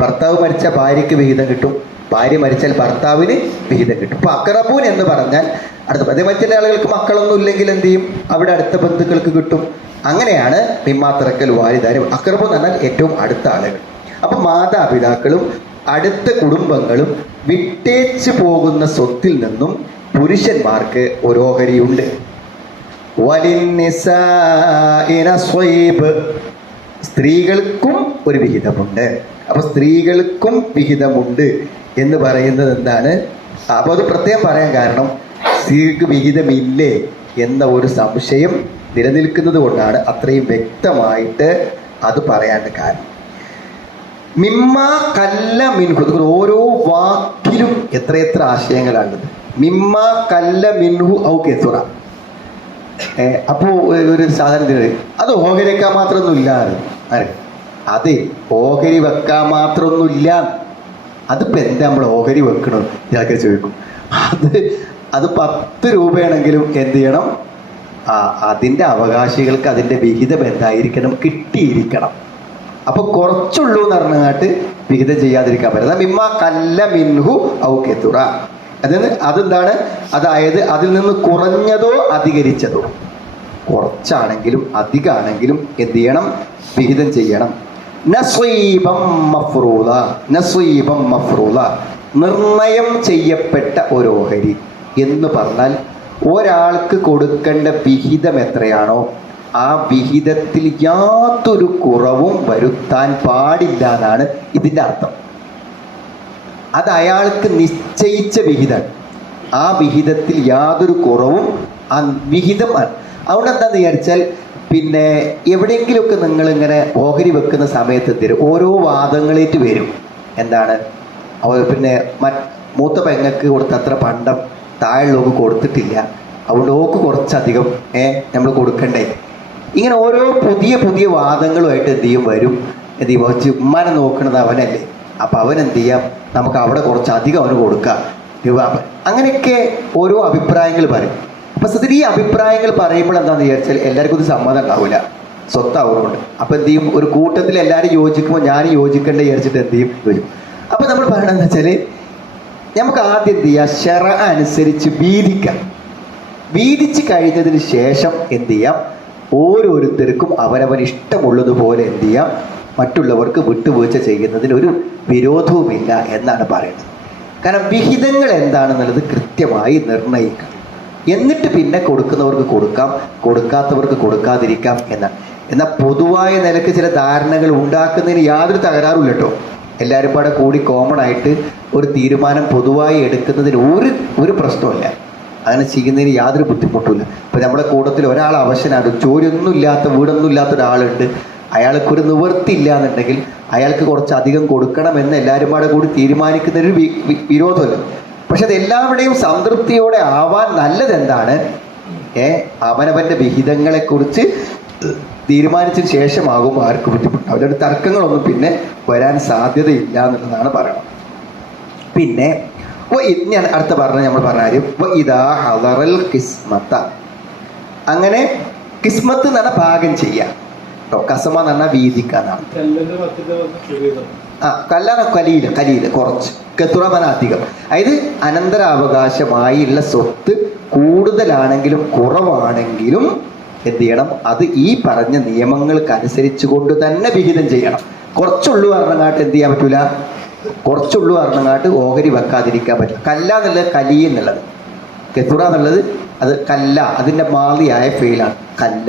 ഭർത്താവ് മരിച്ച ഭാര്യയ്ക്ക് വിഹിതം കിട്ടും, ഭാര്യ മരിച്ചാൽ ഭർത്താവിന് വിഹിതം കിട്ടും. അപ്പൊ അക്റബൂൻ എന്ന് പറഞ്ഞാൽ അടുത്ത, അതേമാതിരി ചില ആളുകൾക്ക് മക്കളൊന്നും ഇല്ലെങ്കിൽ എന്ത് ചെയ്യും, അവിടെ അടുത്ത ബന്ധുക്കൾക്ക് കിട്ടും. അങ്ങനെയാണ് മിമ്മാത്തറക്കൽ വാലിദാനി. അക്റബൂൻ എന്ന് പറഞ്ഞാൽ ഏറ്റവും അടുത്ത ആളുകൾ. അപ്പൊ മാതാപിതാക്കളും അടുത്ത കുടുംബങ്ങളും വിട്ടേച്ചു പോകുന്ന സ്വത്തിൽ നിന്നും പുരുഷന്മാർക്ക് ഒരു ഓഹരിയുണ്ട്. സ്ത്രീകൾക്കും ഒരു വിഹിതമുണ്ട്. അപ്പൊ സ്ത്രീകൾക്കും വിഹിതമുണ്ട് എന്ന് പറയുന്നത് എന്താണ്? അപ്പൊ അത് പ്രത്യേകം പറയാൻ കാരണം സ്ത്രീക്ക് വിഹിതമില്ലേ എന്ന ഒരു സംശയം നിലനിൽക്കുന്നത് കൊണ്ടാണ് അത്രയും വ്യക്തമായിട്ട് അത് പറയാൻ കാരണം. മിമ്മ കല്ല മിൻഹു, ഓരോ വാക്കിലും എത്രയെത്ര ആശയങ്ങളാണുള്ളത്. മിമ്മ കല്ല മിൻഹു ഔ കെസുറ. അപ്പോ ഒരു സാധനത്തിന് അത് ഓഹരി വെക്കാൻ മാത്രമൊന്നുമില്ല. അതെ, ഓഹരി വെക്കാൻ മാത്രമൊന്നുമില്ല. അതിപ്പോ എന്താ നമ്മൾ ഓഹരി വെക്കണം ഇയാൾക്ക് ചോദിക്കും. അത് 10 രൂപയാണെങ്കിലും എന്ത് ചെയ്യണം? അതിൻ്റെ അവകാശികൾക്ക് അതിൻ്റെ വിഹിതം എന്തായിരിക്കണം? കിട്ടിയിരിക്കണം. അപ്പൊ കുറച്ചുള്ളൂ എന്ന് പറഞ്ഞാട്ട് വിഹിതം ചെയ്യാതിരിക്കാൻ പറ്റുന്നത്. മിമ്മ കല്ല മിൻഹു ഔ കെതുറ, അതെന്താണ്? അതായത് അതിൽ നിന്ന് കുറഞ്ഞതോ അധികരിച്ചതോ, കുറച്ചാണെങ്കിലും അധികമാണെങ്കിലും എന്ത് ചെയ്യണം? വിഹിതം ചെയ്യണം. നസ്വീബം മഫ്റൂദ, നസ്വീബം മഫ്റൂദ, നിർണയം ചെയ്യപ്പെട്ട ഒരു ഓഹരി എന്ന് പറഞ്ഞാൽ ഒരാൾക്ക് കൊടുക്കേണ്ട വിഹിതം എത്രയാണോ ആ വിഹിതത്തിൽ യാതൊരു കുറവും വരുത്താൻ പാടില്ല എന്നാണ് ഇതിൻ്റെ അർത്ഥം. അത് അയാൾക്ക് നിശ്ചയിച്ച വിഹിതം, ആ വിഹിതത്തിൽ യാതൊരു കുറവും ആ വിഹിതം. അതുകൊണ്ട് എന്താണെന്ന് വിചാരിച്ചാൽ പിന്നെ എവിടെയെങ്കിലുമൊക്കെ നിങ്ങളിങ്ങനെ ഓഹരി വെക്കുന്ന സമയത്ത് എന്തെങ്കിലും ഓരോ വാദങ്ങളേറ്റ് വരും. എന്താണ്? പിന്നെ മൂത്ത പെങ്ങൾക്ക് കൊടുത്ത അത്ര പണ്ടം താഴെയുള്ളവർക്ക് കൊടുത്തിട്ടില്ല, അതുകൊണ്ട് ഓക്ക് കുറച്ചധികം നമ്മൾ കൊടുക്കണ്ടേ? ഇങ്ങനെ ഓരോ പുതിയ പുതിയ വാദങ്ങളുമായിട്ട് എന്ത് ചെയ്യും വരും. എന്ത് ചെയ്യും? കുറച്ച് ഉമ്മാനെ നോക്കുന്നത് അവനല്ലേ, അപ്പം അവൻ എന്ത് ചെയ്യാം, നമുക്ക് അവിടെ കുറച്ചധികം അവന് കൊടുക്കാം. അങ്ങനെയൊക്കെ ഓരോ അഭിപ്രായങ്ങൾ പറയും. അപ്പം സത്യത്തിൽ ഈ അഭിപ്രായങ്ങൾ പറയുമ്പോൾ എന്താണെന്ന് വിചാരിച്ചാൽ എല്ലാവർക്കും ഇത് സമ്മതം ഉണ്ടാവില്ല, സ്വത്താവുന്നുണ്ട്. അപ്പം എന്ത് ചെയ്യും? ഒരു കൂട്ടത്തിൽ എല്ലാവരും യോജിക്കുമ്പോൾ ഞാൻ യോജിക്കേണ്ട വിചാരിച്ചിട്ട് എന്ത് ചെയ്യും വരും. അപ്പം നമ്മൾ പറയണമെന്ന് വെച്ചാൽ നമുക്ക് ആദ്യം എന്ത് ചെയ്യുക? ശറ അനുസരിച്ച് വീതിക്കാം. വീതിച്ച് കഴിഞ്ഞതിന് ശേഷം എന്ത് ചെയ്യാം? ഓരോരുത്തർക്കും അവനവൻ ഇഷ്ടമുള്ളതുപോലെ എന്ത് ചെയ്യാം? മറ്റുള്ളവർക്ക് വിട്ടുവീഴ്ച ചെയ്യുന്നതിന് ഒരു വിരോധവുമില്ല എന്നാണ് പറയുന്നത്. കാരണം വിഹിതങ്ങൾ എന്താണെന്നുള്ളത് കൃത്യമായി നിർണ്ണയിക്കണം. എന്നിട്ട് പിന്നെ കൊടുക്കുന്നവർക്ക് കൊടുക്കാം, കൊടുക്കാത്തവർക്ക് കൊടുക്കാതിരിക്കാം എന്നാണ്. എന്നാൽ പൊതുവായ നിലക്ക് ചില ധാരണകൾ ഉണ്ടാക്കുന്നതിന് യാതൊരു തകരാറുമില്ല കേട്ടോ. എല്ലാവരും പാടെ കൂടി കോമൺ ആയിട്ട് ഒരു തീരുമാനം പൊതുവായി എടുക്കുന്നതിന് ഒരു പ്രശ്നമില്ല. അങ്ങനെ ചെയ്യുന്നതിന് യാതൊരു ബുദ്ധിമുട്ടുമില്ല. ഇപ്പം നമ്മുടെ കൂട്ടത്തിൽ ഒരാൾ അവശനാണ്, ജോലിയൊന്നും ഇല്ലാത്ത, വീടൊന്നും ഇല്ലാത്ത ഒരാളുണ്ട്, അയാൾക്കൊരു നിവൃത്തിയില്ല എന്നുണ്ടെങ്കിൽ അയാൾക്ക് കുറച്ചധികം കൊടുക്കണമെന്ന് എല്ലാവരും പാടെ കൂടി തീരുമാനിക്കുന്നൊരു വിരോധമല്ല. പക്ഷെ അത് എല്ലാവരുടെയും സംതൃപ്തിയോടെ ആവാൻ നല്ലതെന്താണ്? അവനവൻ്റെ വിഹിതങ്ങളെക്കുറിച്ച് തീരുമാനിച്ചതിന് ശേഷമാകുമ്പോൾ ആർക്ക് ബുദ്ധിമുട്ടാവും. അവരുടെ തർക്കങ്ങളൊന്നും പിന്നെ വരാൻ സാധ്യതയില്ല എന്നുള്ളതാണ് പറയണം. പിന്നെ ഞാൻ അടുത്ത പറഞ്ഞ നമ്മൾ പറഞ്ഞ കാര്യം ഇതാ ഹദറൽ കിസ്മത്ത, അങ്ങനെ കിസ്മത്ത് എന്ന് പറഞ്ഞാൽ ഭാഗം ചെയ്യാം. കസമ എന്ന് പറഞ്ഞാൽ വീതിക്കാന്നാണ്. കല്ലാണ് കലീല കുറച്ച്, കെത്തുറ പറഞ്ഞാൽ അധികം. അതായത് അനന്തരാവകാശമായുള്ള സ്വത്ത് കൂടുതലാണെങ്കിലും കുറവാണെങ്കിലും എന്ത് ചെയ്യണം? അത് ഈ പറഞ്ഞ നിയമങ്ങൾക്ക് അനുസരിച്ച് കൊണ്ട് തന്നെ വിഹിതം ചെയ്യണം. കുറച്ചുള്ളൂ പറഞ്ഞങ്ങാട്ട് എന്ത് ചെയ്യാൻ പറ്റൂല? കുറച്ചുള്ളൂ പറഞ്ഞങ്ങാട്ട് ഓഹരി വെക്കാതിരിക്കാൻ പറ്റില്ല. കല്ല എന്നുള്ളത് കലി എന്നുള്ളത്, കെത്തുറ എന്നുള്ളത് അത് കല്ല, അതിൻ്റെ മാളിയായ ഫെയിലാണ്. കല്ല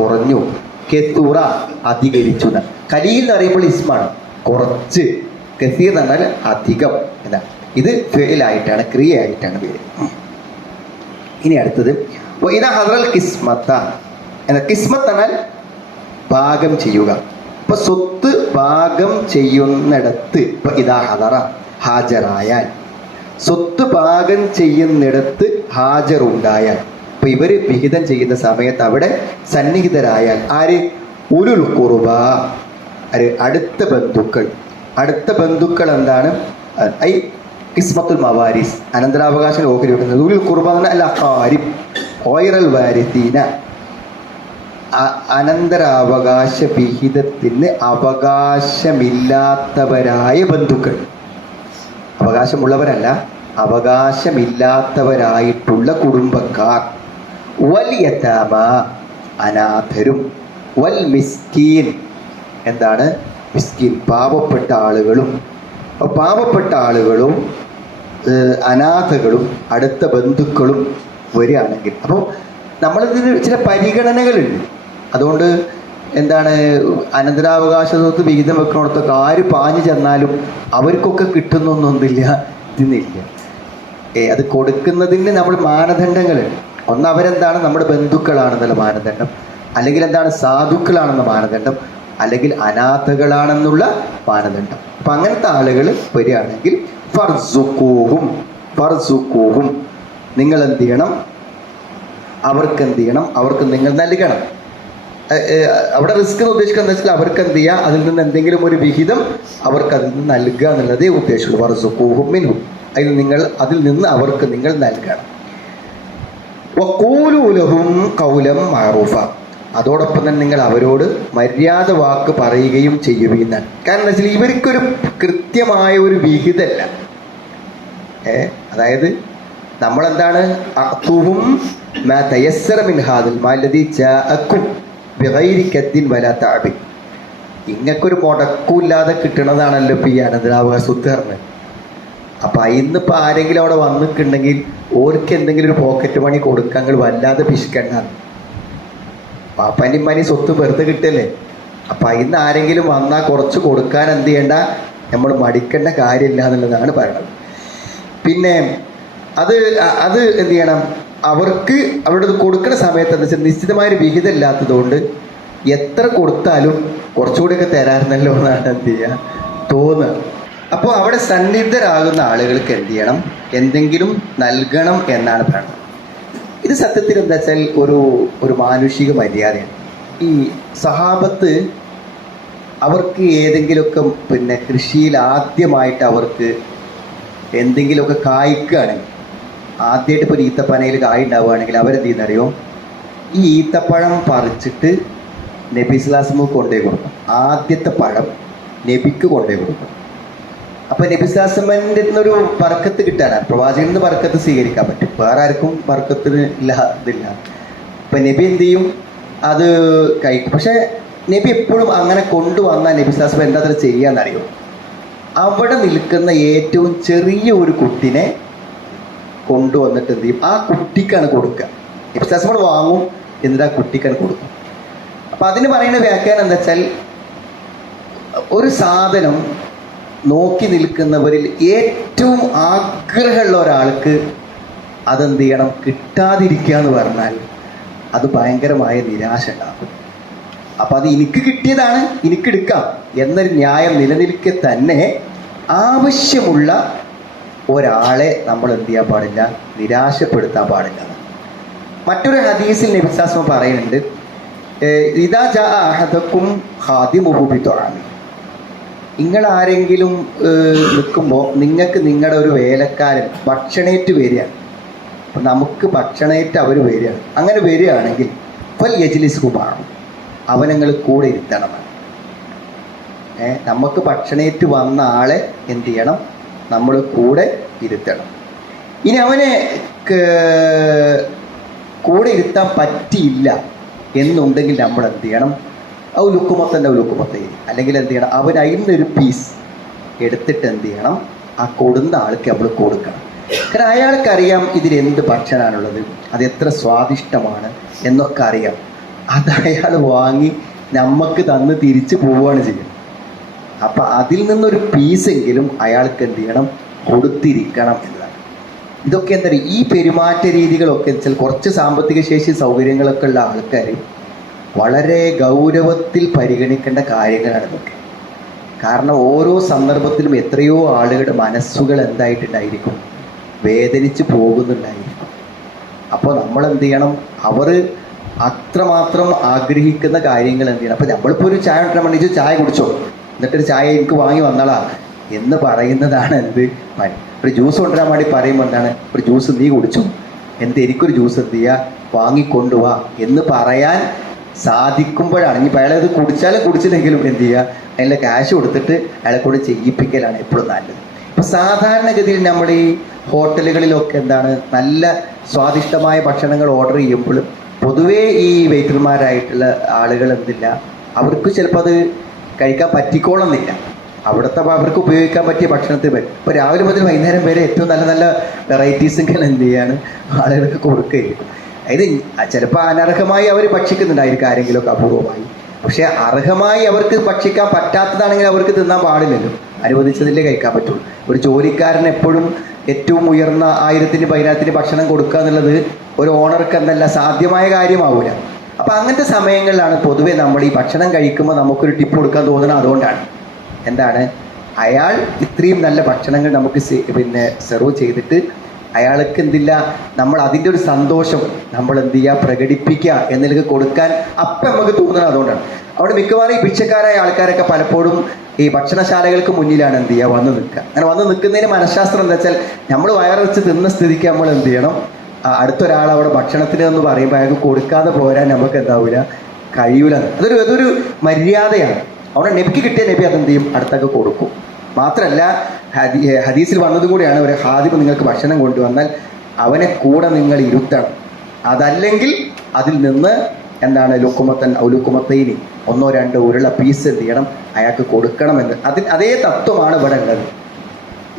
കുറഞ്ഞു, കെത്തുറ അധികരിച്ചു. കലി എന്ന് പറയുമ്പോൾ ഇസ്മാണ്, കുറച്ച്. കസീർ എന്ന് പറഞ്ഞാൽ അധികം എന്നാണ്. ഇത് ഫെയിലായിട്ടാണ്, ക്രിയയായിട്ടാണ് പേര്. ഇനി അടുത്തത് ഇതാ ഹദറൽ കിസ്മത്ത എന്ന. കിസ്മത്ത് എന്നാൽ ഭാഗം ചെയ്യുക. അപ്പൊ സ്വത്ത് ഭാഗം ചെയ്യുന്നിടത്ത് ഇപ്പൊ ഇതാ ഹദറ ഹാജരായാൽ, സ്വത്ത് ഭാഗം ചെയ്യുന്നിടത്ത് ഹാജറുണ്ടായാൽ, ഇപ്പൊ ഇവര് വിഹിതം ചെയ്യുന്ന സമയത്ത് അവിടെ സന്നിഹിതരായാൽ ആര്? ഉലുൽ ഖുർബ, ആര്? അടുത്ത ബന്ധുക്കൾ. അടുത്ത ബന്ധുക്കൾ എന്താണ്? ഐ കിസ്മത്തുൽ മവാരിസ്, അനന്തരാവകാശം ഓഹരി വെക്കുന്നത്. ഉലുൽ ഖുർബ എന്ന് പറഞ്ഞാൽ അൽ അഖാരിബ് ഗൈറൽ വാരിസീന, അനന്തരാവകാശ വിഹിതത്തിന് അവകാശമില്ലാത്തവരായ ബന്ധുക്കൾ. അവകാശമുള്ളവരല്ല, അവകാശമില്ലാത്തവരായിട്ടുള്ള കുടുംബക്കാർ. വൽ യതാമ, അനാഥരും. വൽ മിസ്കീൻ, എന്താണ്? മിസ്കീൻ, പാവപ്പെട്ട ആളുകളും. പാവപ്പെട്ട ആളുകളും അനാഥകളും അടുത്ത ബന്ധുക്കളും വരികയാണെങ്കിൽ, അപ്പോൾ നമ്മളിതിന് ചില പരിഗണനകളുണ്ട്. അതുകൊണ്ട് എന്താണ്, അനന്തരാവകാശ സ്വത്ത് വിഹിതം വെക്കണോടത്തൊക്കെ ആര് പാഞ്ഞു ചെന്നാലും അവർക്കൊക്കെ കിട്ടുന്നൊന്നുമില്ല, ഇതിന്നില്ല. അത് കൊടുക്കുന്നതിന് നമ്മൾ മാനദണ്ഡങ്ങളുണ്ട്. ഒന്ന്, അവരെന്താണ്? നമ്മുടെ ബന്ധുക്കളാണെന്നുള്ള മാനദണ്ഡം, അല്ലെങ്കിൽ എന്താണ്? സാധുക്കളാണെന്ന മാനദണ്ഡം, അല്ലെങ്കിൽ അനാഥകളാണെന്നുള്ള മാനദണ്ഡം. അപ്പം അങ്ങനത്തെ ആളുകൾ വരികയാണെങ്കിൽ ഫർസുഖൂഹും, നിങ്ങൾ എന്ത് ചെയ്യണം? അവർക്ക് എന്ത് ചെയ്യണം? അവർക്ക് നിങ്ങൾ നൽകണം. അവിടെ റിസ്ക് എന്ന് ഉദ്ദേശിക്കുന്നത് എന്താ വെച്ചാൽ അവർക്ക് എന്ത് ചെയ്യുക? അതിൽ നിന്ന് എന്തെങ്കിലും ഒരു വിഹിതം അവർക്ക് അതിൽ നിന്ന് നൽകുക എന്നുള്ളതേ ഉദ്ദേശിച്ചുള്ളൂ. ഫർസുഖൂഹും മിൻഹു, അതിൽ നിന്ന് അവർക്ക് നിങ്ങൾ നൽകണം. വഖൂലൂ ലഹും ഖൗലൻ മഅറൂഫ, അതോടൊപ്പം തന്നെ നിങ്ങൾ അവരോട് മര്യാദ വാക്ക് പറയുകയും ചെയ്യുകയെന്നാണ്. കാരണം എന്താ വെച്ചാൽ ഇവർക്കൊരു കൃത്യമായ ഒരു വിഹിതമല്ല. അതായത് നമ്മളെന്താണ്? അഖ്തുഹും മാ തയസ്സറ മിൻ ഹാദിൽ മാല്ലദീ ജാഅക്കും ബിഗൈരി കദ്ദിൻ വലാ തഅബി. ഇങ്ങക്കൊരു മുടക്കൂല്ലാതെ കിട്ടണതാണല്ലോ ഇപ്പം ഈ അനന്തരാവകാശ സ്വത്ത് പറഞ്ഞത്. അപ്പം ഇന്നിപ്പോൾ ആരെങ്കിലും അവിടെ വന്നിട്ടുണ്ടെങ്കിൽ ഓർക്ക് എന്തെങ്കിലും ഒരു പോക്കറ്റ് മണി കൊടുക്കാൻ നിങ്ങൾ വല്ലാതെ പിശുക്കണ്ട. പാപ്പനിമ്മനി സ്വത്ത് വെറുതെ കിട്ടല്ലേ. അപ്പം ഇന്ന് ആരെങ്കിലും വന്നാൽ കുറച്ച് കൊടുക്കാൻ എന്ത് ചെയ്യേണ്ട? നമ്മൾ മടിക്കേണ്ട കാര്യമില്ല എന്നുള്ളതാണ് പറയുന്നത്. പിന്നെ അത് എന്ത് ചെയ്യണം? അവർക്ക് അവിടെ കൊടുക്കുന്ന സമയത്ത് എന്താ വെച്ചാൽ നിശ്ചിതമായൊരു വിഹിതം ഇല്ലാത്തതുകൊണ്ട് എത്ര കൊടുത്താലും കുറച്ചുകൂടിയൊക്കെ തരാറുണ്ടല്ലോ എന്നാണ് എന്ത് ചെയ്യുക തോന്നുക. അപ്പോൾ അവിടെ സന്നിഗ്ധരാകുന്ന ആളുകൾക്ക് എന്ത് ചെയ്യണം? എന്തെങ്കിലും നൽകണം എന്നാണ് പറയുന്നത്. ഇത് സത്യത്തിൽ എന്താ വെച്ചാൽ ഒരു മാനുഷിക മര്യാദയാണ്. ഈ സഹാബത്ത് അവർക്ക് ഏതെങ്കിലുമൊക്കെ പിന്നെ കൃഷിയിൽ ആദ്യമായിട്ട് അവർക്ക് എന്തെങ്കിലുമൊക്കെ കായ്ക്കുകയാണെങ്കിൽ, ആദ്യമായിട്ട് ഇപ്പോൾ ഒരു ഈത്തപ്പനയിൽ കായ് ഉണ്ടാവുകയാണെങ്കിൽ അവരെന്ത് ചെയ്യുന്നറിയോ? ഈ ഈത്തപ്പഴം പറിച്ചിട്ട് നബി സ്വല്ലല്ലാഹു കൊണ്ടുപോയി കൊടുക്കും. ആദ്യത്തെ പഴം നബിക്ക് കൊണ്ടുപോയി കൊടുക്കും. അപ്പോൾ നബി സ്വല്ലല്ലാഹു നിന്നൊരു ബർക്കത്ത് കിട്ടാനാണ്, പ്രവാചകനിൽ നിന്ന് ബർക്കത്ത് സ്വീകരിക്കാൻ പറ്റും. വേറെ ആർക്കും ബർക്കത്തിന് ഇതില്ല. അപ്പം നബി എന്ത് ചെയ്യും? അത് കഴിക്കും. പക്ഷേ നബി എപ്പോഴും അങ്ങനെ കൊണ്ടുവന്നാൽ നബി സ്വല്ലല്ലാഹു എന്താ അത്ര ചെയ്യാന്നറിയോ? അവിടെ നിൽക്കുന്ന ഏറ്റവും ചെറിയ ഒരു കുട്ടിനെ കൊണ്ടുവന്നിട്ട് എന്ത് ചെയ്യും? ആ കുട്ടിക്കാണ് കൊടുക്കുക. നബി സ്വല്ലല്ലാഹു വാങ്ങും, എന്നിട്ട് ആ കുട്ടിക്കാണ് കൊടുക്കും. അപ്പം അതിന് പറയുന്ന വ്യാഖ്യാനം എന്താ വെച്ചാൽ, ഒരു സാധനം നോക്കി നിൽക്കുന്നവരിൽ ഏറ്റവും ആഗ്രഹമുള്ള ഒരാൾക്ക് അതെന്ത് ചെയ്യണം? കിട്ടാതിരിക്കുക എന്ന് പറഞ്ഞാൽ അത് ഭയങ്കരമായ നിരാശ ഉണ്ടാകും. അപ്പം അത് എനിക്ക് കിട്ടിയതാണ്, എനിക്കെടുക്കാം എന്നൊരു ന്യായം നിലനിൽക്കെ തന്നെ ആവശ്യമുള്ള ഒരാളെ നമ്മൾ എന്ത് ചെയ്യാൻ പാടില്ല? നിരാശപ്പെടുത്താൻ പാടില്ല. മറ്റൊരു ഹദീസിൽ നബി സ്വല്ലല്ലാഹു അലൈഹി വസല്ലം പറയുന്നുണ്ട്, ഇദാ ജാഅ അഹദകും ഖാദിമുഹു ബിതുആമി, നിങ്ങൾ ആരെങ്കിലും നിൽക്കുമ്പോൾ നിങ്ങൾക്ക് നിങ്ങളുടെ ഒരു വേലക്കാരൻ ഭക്ഷണേറ്റ് വരികയാണ്. അപ്പം നമുക്ക് ഭക്ഷണേറ്റ് അവർ വരികയാണ്. അങ്ങനെ വരികയാണെങ്കിൽ ഫൽ യജ്ലിസ്ഹു മഅഹു, അവനെ നിങ്ങൾ കൂടെ ഇരുത്തണം. നമുക്ക് ഭക്ഷണേറ്റ് വന്ന ആളെ എന്ത് ചെയ്യണം? നമ്മൾ കൂടെ ഇരുത്തണം. ഇനി അവനെ കൂടെ ഇരുത്താൻ പറ്റിയില്ല എന്നുണ്ടെങ്കിൽ നമ്മൾ എന്ത് ചെയ്യണം? ലുക്കുമത്തൻ്റെ ലുക്കുമത്തയിൽ, അല്ലെങ്കിൽ എന്ത് ചെയ്യണം? അവൻ അതിനൊരു പീസ് എടുത്തിട്ട് എന്ത് ചെയ്യണം? ആ കൊടുന്ന ആൾക്ക് നമ്മൾ കൊടുക്കണം. കാരണം അയാൾക്കറിയാം ഇതിലെന്ത് ഭക്ഷണമാണുള്ളത്, അത് എത്ര സ്വാദിഷ്ടമാണ് എന്നൊക്കെ അറിയാം. അത് അയാൾ വാങ്ങി നമുക്ക് തന്ന് തിരിച്ചു പോവുകയാണ് ചെയ്യുന്നത്. അപ്പം അതിൽ നിന്നൊരു പീസെങ്കിലും അയാൾക്ക് എന്ത് ചെയ്യണം? കൊടുത്തിരിക്കണം എന്നതാണ്. ഇതൊക്കെ എന്താ പറയുക? ഈ പെരുമാറ്റ രീതികളൊക്കെ വെച്ചാൽ കുറച്ച് സാമ്പത്തിക ശേഷി സൗകര്യങ്ങളൊക്കെ ഉള്ള ആൾക്കാർ വളരെ ഗൗരവത്തിൽ പരിഗണിക്കേണ്ട കാര്യങ്ങളാണ് ഇതൊക്കെ. കാരണം ഓരോ സന്ദർഭത്തിലും എത്രയോ ആളുകളുടെ മനസ്സുകൾ എന്തായിട്ടുണ്ടായിരിക്കും, വേദനിച്ച് പോകുന്നുണ്ടായിരിക്കും. അപ്പോൾ നമ്മൾ എന്ത് ചെയ്യണം, അവർ അത്രമാത്രം ആഗ്രഹിക്കുന്ന കാര്യങ്ങൾ എന്ത് ചെയ്യണം. അപ്പോൾ നമ്മളിപ്പോൾ ഒരു ചായ ഉണ്ടാക്കാൻ വേണ്ടി ചായ കുടിച്ചോ, എന്നിട്ടൊരു ചായ എനിക്ക് വാങ്ങി വന്നളാ എന്ന് പറയുന്നതാണ് എന്ത്. ഒരു ജ്യൂസ് കൊണ്ടുവരാൻ വേണ്ടി പറയുമ്പോൾ എന്താണ്, ഒരു ജ്യൂസ് നീ കുടിച്ചോ, എനിക്കൊരു ജ്യൂസ് എന്ത് ചെയ്യുക, വാങ്ങിക്കൊണ്ടുപോവാ എന്ന് പറയാൻ സാധിക്കുമ്പോഴാണ്. ഇനിയിപ്പോൾ അയാളത് കുടിച്ചാലും കുടിച്ചില്ലെങ്കിലും എന്ത് ചെയ്യുക, അതിൻ്റെ ക്യാഷ് കൊടുത്തിട്ട് അയാളെ കൂടെ ചെയ്യിപ്പിക്കലാണ് എപ്പോഴും നല്ലത്. ഇപ്പോൾ സാധാരണഗതിയിൽ നമ്മൾ ഈ ഹോട്ടലുകളിലൊക്കെ എന്താണ്, നല്ല സ്വാദിഷ്ടമായ ഭക്ഷണങ്ങൾ ഓർഡർ ചെയ്യുമ്പോൾ പൊതുവേ ഈ വെയിറ്റർമാരായിട്ടുള്ള ആളുകൾ എന്തില്ല, അവർക്ക് ചിലപ്പോൾ അത് കഴിക്കാൻ പറ്റിക്കോളുന്നില്ല. അവിടുത്തെ അവർക്ക് ഉപയോഗിക്കാൻ പറ്റിയ ഭക്ഷണത്തിൽ വരും. ഇപ്പോൾ രാവിലെ മുതൽ വൈകുന്നേരം വരെ ഏറ്റവും നല്ല നല്ല വെറൈറ്റീസൊക്കെ എന്ത് ചെയ്യാണ് ആളുകൾക്ക് കൊടുക്കുകയും, അതായത് ചിലപ്പോൾ അനർഹമായി അവർ ഭക്ഷിക്കുന്നുണ്ടായിരിക്കും ആരെങ്കിലുമൊക്കെ അപൂർവമായി. പക്ഷേ അർഹമായി അവർക്ക് ഭക്ഷിക്കാൻ പറ്റാത്തതാണെങ്കിൽ അവർക്ക് തിന്നാൻ പാടില്ലല്ലോ, അനുവദിച്ചതിലേ കഴിക്കാൻ പറ്റുള്ളൂ. ഒരു ജോലിക്കാരൻ എപ്പോഴും ഏറ്റവും ഉയർന്ന 1000-ന് 10,000-ന് ഭക്ഷണം കൊടുക്കുക എന്നുള്ളത് ഒരു ഓണർക്ക് എന്തല്ല സാധ്യമായ കാര്യമാവില്ല. അപ്പം അങ്ങനത്തെ സമയങ്ങളിലാണ് പൊതുവെ നമ്മൾ ഈ ഭക്ഷണം കഴിക്കുമ്പോൾ നമുക്കൊരു ടിപ്പ് കൊടുക്കാൻ തോന്നുന്നത്. അതുകൊണ്ടാണ് എന്താണ്, അയാൾ ഇത്രയും നല്ല ഭക്ഷണങ്ങൾ നമുക്ക് സെർവ് ചെയ്തിട്ട് അയാൾക്ക് എന്തില്ല, നമ്മൾ അതിൻ്റെ ഒരു സന്തോഷം നമ്മൾ എന്ത് ചെയ്യുക, പ്രകടിപ്പിക്കുക എന്നതിലേക്ക് കൊടുക്കാൻ അപ്പം നമുക്ക് തോന്നുന്നത്. അതുകൊണ്ടാണ് അവിടെ മിക്കവാറും ഈ ഭിക്ഷക്കാരായ ആൾക്കാരൊക്കെ പലപ്പോഴും ഈ ഭക്ഷണശാലകൾക്ക് മുന്നിലാണ് എന്ത് ചെയ്യുക, വന്ന് നിൽക്കുക. അങ്ങനെ വന്ന് നിൽക്കുന്നതിന് മനഃശാസ്ത്രം എന്താ വെച്ചാൽ, നമ്മൾ വയറച്ച് തിന്ന സ്ഥിതിക്ക് നമ്മൾ എന്ത് ചെയ്യണം, അടുത്തൊരാൾ അവിടെ ഭക്ഷണത്തിന് എന്ന് പറയുമ്പോൾ അയാൾക്ക് കൊടുക്കാതെ പോരാൻ നമുക്ക് എന്താവില്ല, കഴിയൂല. അതൊരു മര്യാദയാണ്. അവിടെ നബിക്ക് കിട്ടിയ നബി അതെന്ത് ചെയ്യും, അടുത്തൊക്കെ കൊടുക്കും. മാത്രമല്ല ഹദീസിൽ വന്നതും കൂടിയാണ്, ഒരു ഹാദിബ് നിങ്ങൾക്ക് ഭക്ഷണം കൊണ്ടുവന്നാൽ അവനെ കൂടെ നിങ്ങൾ ഇരുത്തണം, അതല്ലെങ്കിൽ അതിൽ നിന്ന് എന്താണ് ലുക്കുമത്തൈനി 1-2 ഉരുള പീസ് എന്ത് ചെയ്യണം, അയാൾക്ക് കൊടുക്കണമെന്ന്. അതേ തത്വമാണ് ഇവിടെ ഉള്ളത്.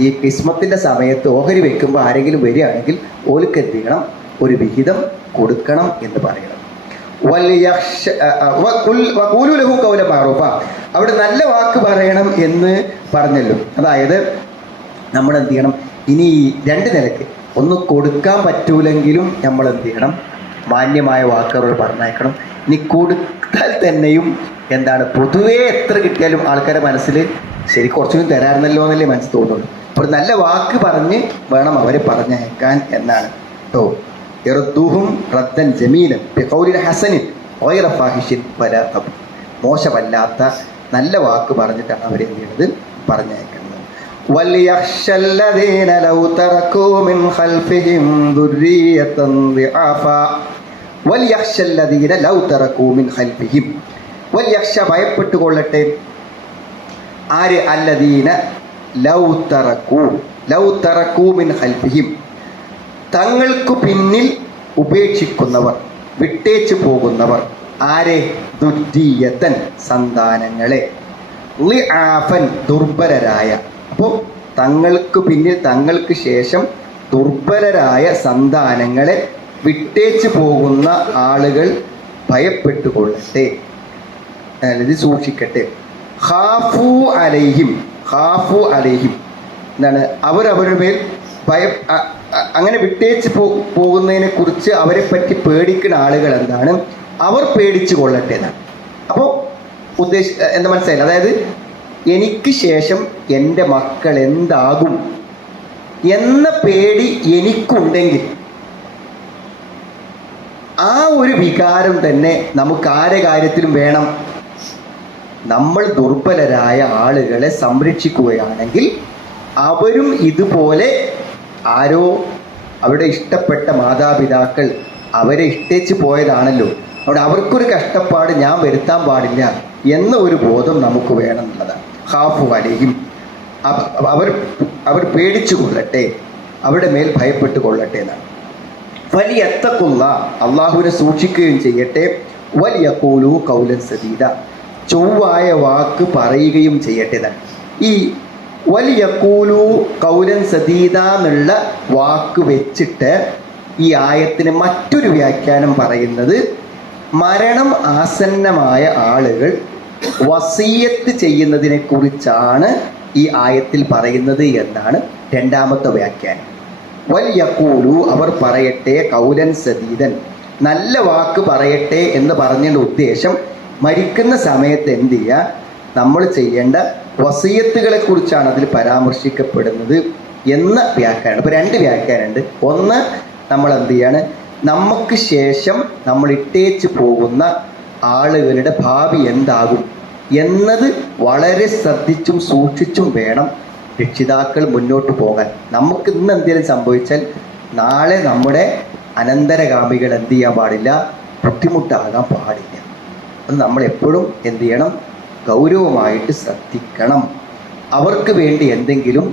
ഈ കിസ്മത്തിൻ്റെ സമയത്ത് ഓഹരി വെക്കുമ്പോൾ ആരെങ്കിലും വരികയാണെങ്കിൽ ഓർക്ക് എന്ത് ചെയ്യണം, ഒരു വിഹിതം കൊടുക്കണം എന്ന് പറയണം. അവിടെ നല്ല വാക്ക് പറയണം എന്ന് പറഞ്ഞല്ലോ. അതായത് നമ്മൾ എന്ത് ചെയ്യണം, ഇനി 2 നിലയ്ക്ക്, ഒന്ന് കൊടുക്കാൻ പറ്റൂലെങ്കിലും നമ്മൾ എന്ത് ചെയ്യണം, മാന്യമായ വാക്കുകൾ പറഞ്ഞേക്കണം. ഇനി കൊടുത്താൽ തന്നെയും എന്താണ്, പൊതുവേ എത്ര കിട്ടിയാലും ആൾക്കാരുടെ മനസ്സിൽ ശരി കുറച്ചുകൂടി തരാറുന്നല്ലോ എന്നല്ലേ മനസ്സിൽ തോന്നുള്ളൂ. അപ്പോൾ നല്ല വാക്ക് പറഞ്ഞ് വേണം അവരെ പറഞ്ഞയക്കാൻ എന്നാണ് കേട്ടോ. ഇർദുഹും റദ്ദൻ ജമീലൻ ബിഖൗലിൻ ഹസനിൻ ഗൈറ ഫാഹിഷിൻ വലാ തബ്. മോശമല്ലാത്ത നല്ല വാക്ക് പറഞ്ഞിട്ടാണ് അവരെ എന്ത് ചെയ്യുന്നത്, പറഞ്ഞയക്കുന്നത്. വൽയഖ്ശല്ലദീന ലൗ തറകൂ മിൻ ഖൽഫിഹിം ദുർരിയതൻ ദിആഫാ. വൽയഖ്ശല്ലദീന ലൗ തറകൂ മിൻ ഖൽഫിഹിം. വൽയഖ്ശ ഭയപ്പെട്ടുകൊള്ളട്ടെ ആര്, അല്ലദീന ലൗ തറകൂ മിൻ ഖൽഫിഹിം, തങ്ങൾക്ക് പിന്നിൽ ഉപേക്ഷിക്കുന്നവർ, വിട്ടേച്ചു പോകുന്നവർ. ആരെ, ദുർരിയതൻ സന്താനങ്ങളെ, ളിആഫൻ ദുർബലരായ. അപ്പോൾ തങ്ങൾക്ക് പിന്നിൽ തങ്ങൾക്ക് ശേഷം ദുർബലരായ സന്താനങ്ങളെ വിട്ടേച്ചു പോകുന്ന ആളുകൾ ഭയപ്പെട്ടുകൊള്ളട്ടെ, ഇത് സൂക്ഷിക്കട്ടെ. ഖാഫു അലൈഹിം എന്താണ്, അവരവരുടെ മേൽ അങ്ങനെ വിട്ടേച്ച് പോകുന്നതിനെ കുറിച്ച് അവരെ പറ്റി പേടിക്കുന്ന ആളുകൾ എന്താണ്, അവർ പേടിച്ചു കൊള്ളട്ടെ എന്നാണ്. അപ്പോൾ എന്താ മനസ്സിലായില്ല, അതായത് എനിക്ക് ശേഷം എൻ്റെ മക്കൾ എന്താകും എന്ന പേടി എനിക്കുണ്ടെങ്കിൽ ആ ഒരു വികാരം തന്നെ നമുക്ക് ആരെ കാര്യത്തിലും വേണം. നമ്മൾ ദുർബലരായ ആളുകളെ സംരക്ഷിക്കുകയാണെങ്കിൽ അവരും ഇതുപോലെ ആരോ അവരുടെ ഇഷ്ടപ്പെട്ട മാതാപിതാക്കൾ അവരെ ഇഷ്ടേച്ച് പോയതാണല്ലോ, അവിടെ അവർക്കൊരു കഷ്ടപ്പാട് ഞാൻ വരുത്താൻ പാടില്ല എന്ന ഒരു ബോധം നമുക്ക് വേണം എന്നുള്ളതാണ്. ഖാഫു അലൈഹിം, അവർ പേടിച്ചു കൊള്ളട്ടെ, അവരുടെ മേൽ ഭയപ്പെട്ടു കൊള്ളട്ടെ എന്നാണ്. ഫലിയത്തഖുള്ള, അള്ളാഹുവിനെ സൂക്ഷിക്കുകയും ചെയ്യട്ടെ. വലിയഖൂലു ഖൗലൻ സദീദ, ചൊവ്വായ വാക്ക് പറയുകയും ചെയ്യട്ടെ എന്നാണ്. ഈ വലിയഖൂലു ഖൗലൻ സദീദ എന്നുള്ള വാക്ക് വെച്ചിട്ട് ഈ ആയത്തിന് മറ്റൊരു വ്യാഖ്യാനം പറയുന്നത്, മരണം ആസന്നമായ ആളുകൾ വസിയത്ത് ചെയ്യുന്നതിനെ കുറിച്ചാണ് ഈ ആയത്തിൽ പറയുന്നത് എന്നാണ് രണ്ടാമത്തെ വ്യാഖ്യാനം. വലിയഖൂലു, അവർ പറയട്ടെ, ഖൗലൻ സദീദൻ നല്ല വാക്ക് പറയട്ടെ എന്ന് പറഞ്ഞതിൻ്റെ ഉദ്ദേശം മരിക്കുന്ന സമയത്ത് എന്ത് ചെയ്യുക, നമ്മൾ ചെയ്യേണ്ട വസിയത്തുകളെ കുറിച്ചാണ് അതിൽ പരാമർശിക്കപ്പെടുന്നത് എന്ന വ്യാഖ്യാനം. ഇപ്പോൾ 2 വ്യാഖ്യാനമുണ്ട്. ഒന്ന്, നമ്മൾ എന്ത് ചെയ്യാണ്, നമുക്ക് ശേഷം നമ്മൾ ഇട്ടേച്ച് പോകുന്ന ആളുകളുടെ ഭാവി എന്താകും എന്നത് വളരെ ശ്രദ്ധിച്ചും സൂക്ഷിച്ചും വേണം രക്ഷിതാക്കൾ മുന്നോട്ട് പോകാൻ. നമുക്ക് ഇന്ന് എന്തെങ്കിലും സംഭവിച്ചാൽ നാളെ നമ്മുടെ അനന്തരഗാമികൾ എന്ത് ചെയ്യാൻ പാടില്ല, ബുദ്ധിമുട്ടാകാൻ പാടില്ല. അത് നമ്മളെപ്പോഴും എന്ത് ചെയ്യണം, ഗൗരവമായിട്ട് ശ്രദ്ധിക്കണം. അവർക്ക് വേണ്ടി എന്തെങ്കിലും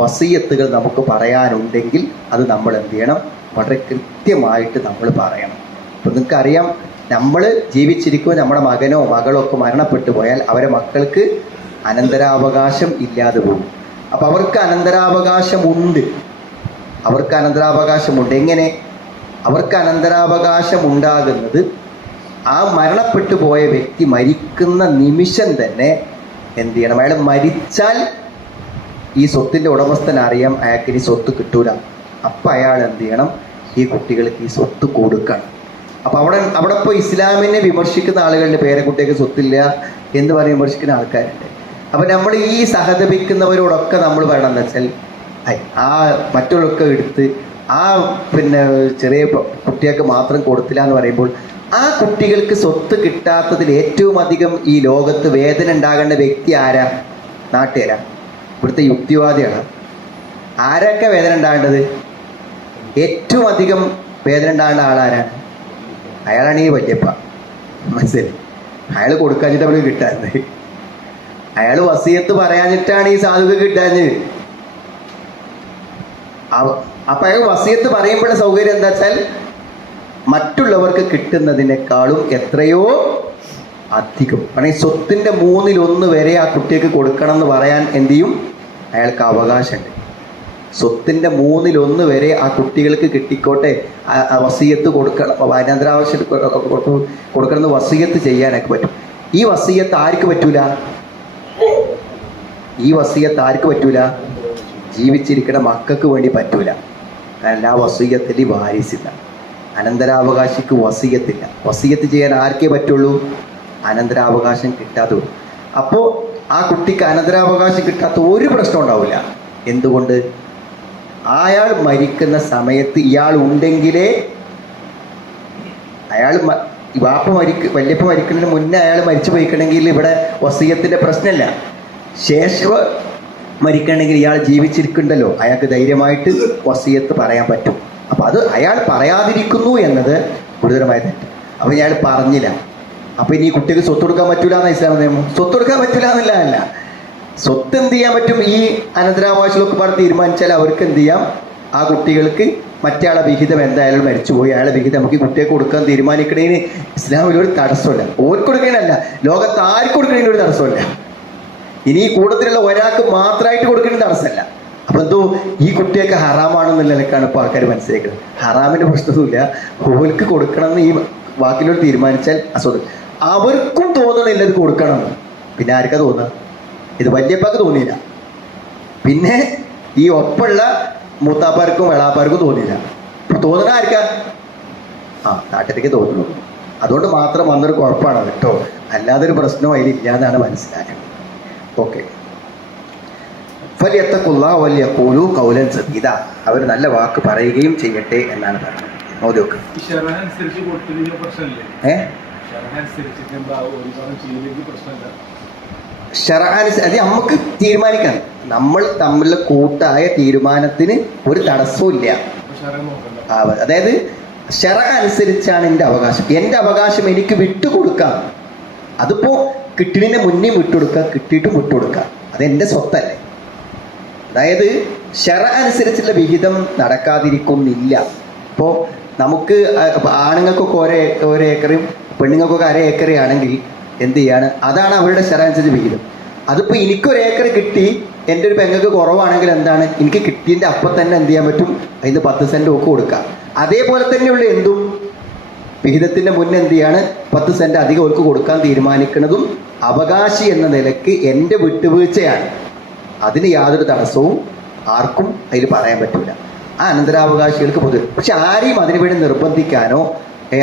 വസിയത്തുകൾ നമുക്ക് പറയാനുണ്ടെങ്കിൽ അത് നമ്മൾ എന്ത് ചെയ്യണം, വളരെ കൃത്യമായിട്ട് നമ്മൾ പറയണം. ഇപ്പം നിങ്ങൾക്കറിയാം, നമ്മൾ ജീവിച്ചിരിക്കുമ്പോൾ നമ്മുടെ മകനോ മകളോ ഒക്കെ മരണപ്പെട്ടു പോയാൽ അവരെ മക്കൾക്ക് അനന്തരാവകാശം ഇല്ലാതെ പോകും. അപ്പം അവർക്ക് അനന്തരാവകാശമുണ്ട്. എങ്ങനെ? അവർക്ക് അനന്തരാവകാശം ഉണ്ടാകുന്നത് ആ മരണപ്പെട്ടു പോയ വ്യക്തി മരിക്കുന്ന നിമിഷം തന്നെ എന്ത് ചെയ്യണം, അയാൾ മരിച്ചാൽ ഈ സ്വത്തിൻ്റെ ഉടമസ്ഥൻ അറിയാം അയാൾക്ക് ഇനി സ്വത്ത് കിട്ടൂല. അപ്പം അയാൾ എന്ത് ചെയ്യണം, ഈ കുട്ടികൾക്ക് ഈ സ്വത്ത് കൊടുക്കണം. അപ്പം അവിടെ ഇപ്പോൾ ഇസ്ലാമിനെ വിമർശിക്കുന്ന ആളുകളുടെ പേരക്കുട്ടിക്ക് സ്വത്തില്ല എന്ന് പറഞ്ഞ് വിമർശിക്കുന്ന ആൾക്കാരുണ്ട്. അപ്പം നമ്മൾ ഈ സഹതപിക്കുന്നവരോടൊക്കെ നമ്മൾ പറയണമെന്ന് വെച്ചാൽ, ആ മറ്റുള്ളവരൊക്കെ എടുത്ത് ആ ചെറിയ കുട്ടികൾക്ക് മാത്രം കൊടുത്തില്ല എന്ന് പറയുമ്പോൾ ആ കുട്ടികൾക്ക് സ്വത്ത് കിട്ടാത്തതിൽ ഏറ്റവും അധികം ഈ ലോകത്ത് വേദന ഉണ്ടാകേണ്ട വ്യക്തി ആരാ? നാട്ടുകാരാ? ഇവിടുത്തെ യുക്തിവാദിയാണ്. ആരൊക്കെ വേദന ഉണ്ടാകേണ്ടത്? ഏറ്റവും അധികം വേദന ഉണ്ടാകേണ്ട ആളാരാണ്? അയാളാണ് ഈ വല്യപ്പ. മനസ്സിലായി? അയാൾ കൊടുക്കാഞ്ഞിട്ട് അവർക്ക് കിട്ടാഞ്ഞത്. അയാൾ വസിയത്ത് പറയാഞ്ഞിട്ടാണ് ഈ സാധുക്ക് കിട്ടാഞ്ഞത്. അപ്പൊ അയാൾ വസിയത്ത് പറയുമ്പോഴുള്ള സൗകര്യം എന്താ വെച്ചാൽ മറ്റുള്ളവർക്ക് കിട്ടുന്നതിനേക്കാളും എത്രയോ അധികം. കാരണം ഈ സ്വത്തിന്റെ 1/3 വരെ ആ കുട്ടിക്ക് കൊടുക്കണം എന്ന് പറയാൻ എന്ത് ചെയ്യും, അയാൾക്ക് അവകാശമുണ്ട്. സ്വത്തിന്റെ 1/3 വരെ ആ കുട്ടികൾക്ക് കിട്ടിക്കോട്ടെ, വസിയത്ത് കൊടുക്കണം, അനന്തരാവശ്യം കൊടുക്കണമെന്ന് വസിയത്ത് ചെയ്യാനൊക്കെ പറ്റും. ഈ വസിയത്ത് ആർക്ക് പറ്റൂല? ജീവിച്ചിരിക്കുന്ന മക്കൾക്ക് വേണ്ടി പറ്റൂല. കാരണം ആ വസിയത്തിൽ വാരിസില്ല, അനന്തരാവകാശിക്ക് വസിയത്തില്ല. വസിയത്ത് ചെയ്യാൻ ആർക്കേ പറ്റുള്ളൂ? അനന്തരാവകാശം കിട്ടാത്തത്. അപ്പോൾ ആ കുട്ടിക്ക് അനന്തരാവകാശം കിട്ടാത്ത ഒരു പ്രശ്നം ഉണ്ടാവില്ല. എന്തുകൊണ്ട്? അയാൾ മരിക്കുന്ന സമയത്ത് ഇയാൾ ഉണ്ടെങ്കിലേ വല്യപ്പ മരിക്കുന്നതിന് മുന്നേ അയാൾ മരിച്ചു പോയിക്കണമെങ്കിൽ ഇവിടെ വസിയത്തിൻ്റെ പ്രശ്നമില്ല. ശേഷം മരിക്കണമെങ്കിൽ ഇയാൾ ജീവിച്ചിരിക്കണ്ടല്ലോ, അയാൾക്ക് ധൈര്യമായിട്ട് വസിയത്ത് പറയാൻ പറ്റും. അപ്പം അത് അയാൾ പറയാതിരിക്കുന്നു എന്നത് ഗുരുതരമായ തെറ്റ്. അപ്പം ഇയാൾ പറഞ്ഞില്ല. അപ്പം ഇനി ഈ കുട്ടിക്ക് സ്വത്ത് കൊടുക്കാൻ പറ്റൂല എന്ന ഇസ്ലാം നിയമം. സ്വത്ത് കൊടുക്കാൻ പറ്റൂല എന്നല്ല, സ്വത്ത് എന്ത് ചെയ്യാൻ പറ്റും? ഈ അനന്തരാവകാശമൊക്കെ പറഞ്ഞ് തീരുമാനിച്ചാൽ അവർക്ക് എന്ത് ചെയ്യാം, ആ കുട്ടികൾക്ക് മറ്റയാളെ വിഹിതം എന്തായാലും മരിച്ചുപോയി അയാളെ വിഹിതം നമുക്ക് കുട്ടിയെ കൊടുക്കാൻ തീരുമാനിക്കണേന് ഇസ്ലാമിലൊരു തടസ്സമില്ല. ഓർക്ക് കൊടുക്കണല്ല, ലോകത്ത് ആർക്ക് കൊടുക്കണേന് ഒരു തടസ്സമില്ല. ഇനി ഈ കൂട്ടത്തിലുള്ള ഒരാൾക്ക് മാത്രമായിട്ട് കൊടുക്കുന്ന തടസ്സമല്ല. അപ്പൊ എന്തോ ഈ കുട്ടിയൊക്കെ ഹറാമാണെന്നുള്ള നിലക്കാണ് ഇപ്പോൾ ആൾക്കാർ മനസ്സിലാക്കുന്നത്. ഹറാമിന്റെ പ്രശ്നമില്ല, ഓർക്ക് കൊടുക്കണമെന്ന് ഈ വാക്കിലോട് തീരുമാനിച്ചാൽ അസ്വദ്. അവർക്കും തോന്നണില്ല ഇത് കൊടുക്കണമെന്ന്. പിന്നെ ആർക്കാ തോന്നുക? ഇത് വല്യപ്പാക്ക് തോന്നിയില്ല, പിന്നെ ഈ ഒപ്പമുള്ള മൂത്താപ്പാർക്കും വെളാപ്പാർക്കും തോന്നിയില്ല. അപ്പൊ തോന്നണ ആർക്കാ? നാട്ടിലേക്ക് തോന്നുള്ളൂ. അതുകൊണ്ട് മാത്രം വന്നൊരു കുഴപ്പമാണ് കേട്ടോ, അല്ലാതൊരു പ്രശ്നവും അതിലില്ലാന്നാണ് മനസ്സിലാക്കുന്നത്. ഓക്കെ. അവർ നല്ല വാക്ക് പറയുകയും ചെയ്യട്ടെ എന്നാണ് പറഞ്ഞത്. നോക്ക്, അത് നമുക്ക് തീരുമാനിക്കണം. നമ്മൾ തമ്മിലുള്ള കൂട്ടായ തീരുമാനത്തിന് ഒരു തടസ്സവും ഇല്ല. അതായത് ശറഅ അനുസരിച്ചാണ് എൻ്റെ അവകാശം. എൻ്റെ അവകാശം എനിക്ക് വിട്ടുകൊടുക്കാം. അതിപ്പോ കിട്ടിയതിന്റെ മുന്നേ വിട്ടുകൊടുക്കാം, കിട്ടിയിട്ടും വിട്ടുകൊടുക്കാം. അതെൻ്റെ സ്വത്തല്ലേ. അതായത് ശറഅ അനുസരിച്ചുള്ള വിഹിതം നടക്കാതിരിക്കുന്നില്ല. ഇപ്പോൾ നമുക്ക് ആണുങ്ങൾക്കൊക്കെ ഓരോ ഏക്കറും പെണ്ണുങ്ങൾക്കൊക്കെ 1/2 ഏക്കർ ആണെങ്കിൽ എന്ത് ചെയ്യാണ്, അതാണ് അവരുടെ ശറഅ അനുസരിച്ച് വിഹിതം. അതിപ്പോൾ എനിക്കൊരു ഏക്കർ കിട്ടി, എൻ്റെ ഒരു പെങ്ങൾക്ക് കുറവാണെങ്കിൽ എന്താണ്, എനിക്ക് കിട്ടിയതിൻ്റെ അപ്പം തന്നെ എന്ത് ചെയ്യാൻ പറ്റും, അതിന് 10 സെൻറ്റ് ഒക്കെ കൊടുക്കാം. അതേപോലെ തന്നെയുള്ള എന്തും വിഹിതത്തിൻ്റെ മുന്നേ എന്ത് ചെയ്യാണ്, 10 സെൻറ്റ് അധികം അവർക്ക് കൊടുക്കാൻ തീരുമാനിക്കുന്നതും അവകാശി എന്ന നിലയ്ക്ക് എൻ്റെ വിട്ടുവീഴ്ചയാണ്. അതിന് യാതൊരു തടസ്സവും ആർക്കും അതിൽ പറയാൻ പറ്റില്ല. ആ അനന്തരാവകാശികൾക്ക് പൊതുവെ. പക്ഷെ ആരെയും അതിനുവേണ്ടി നിർബന്ധിക്കാനോ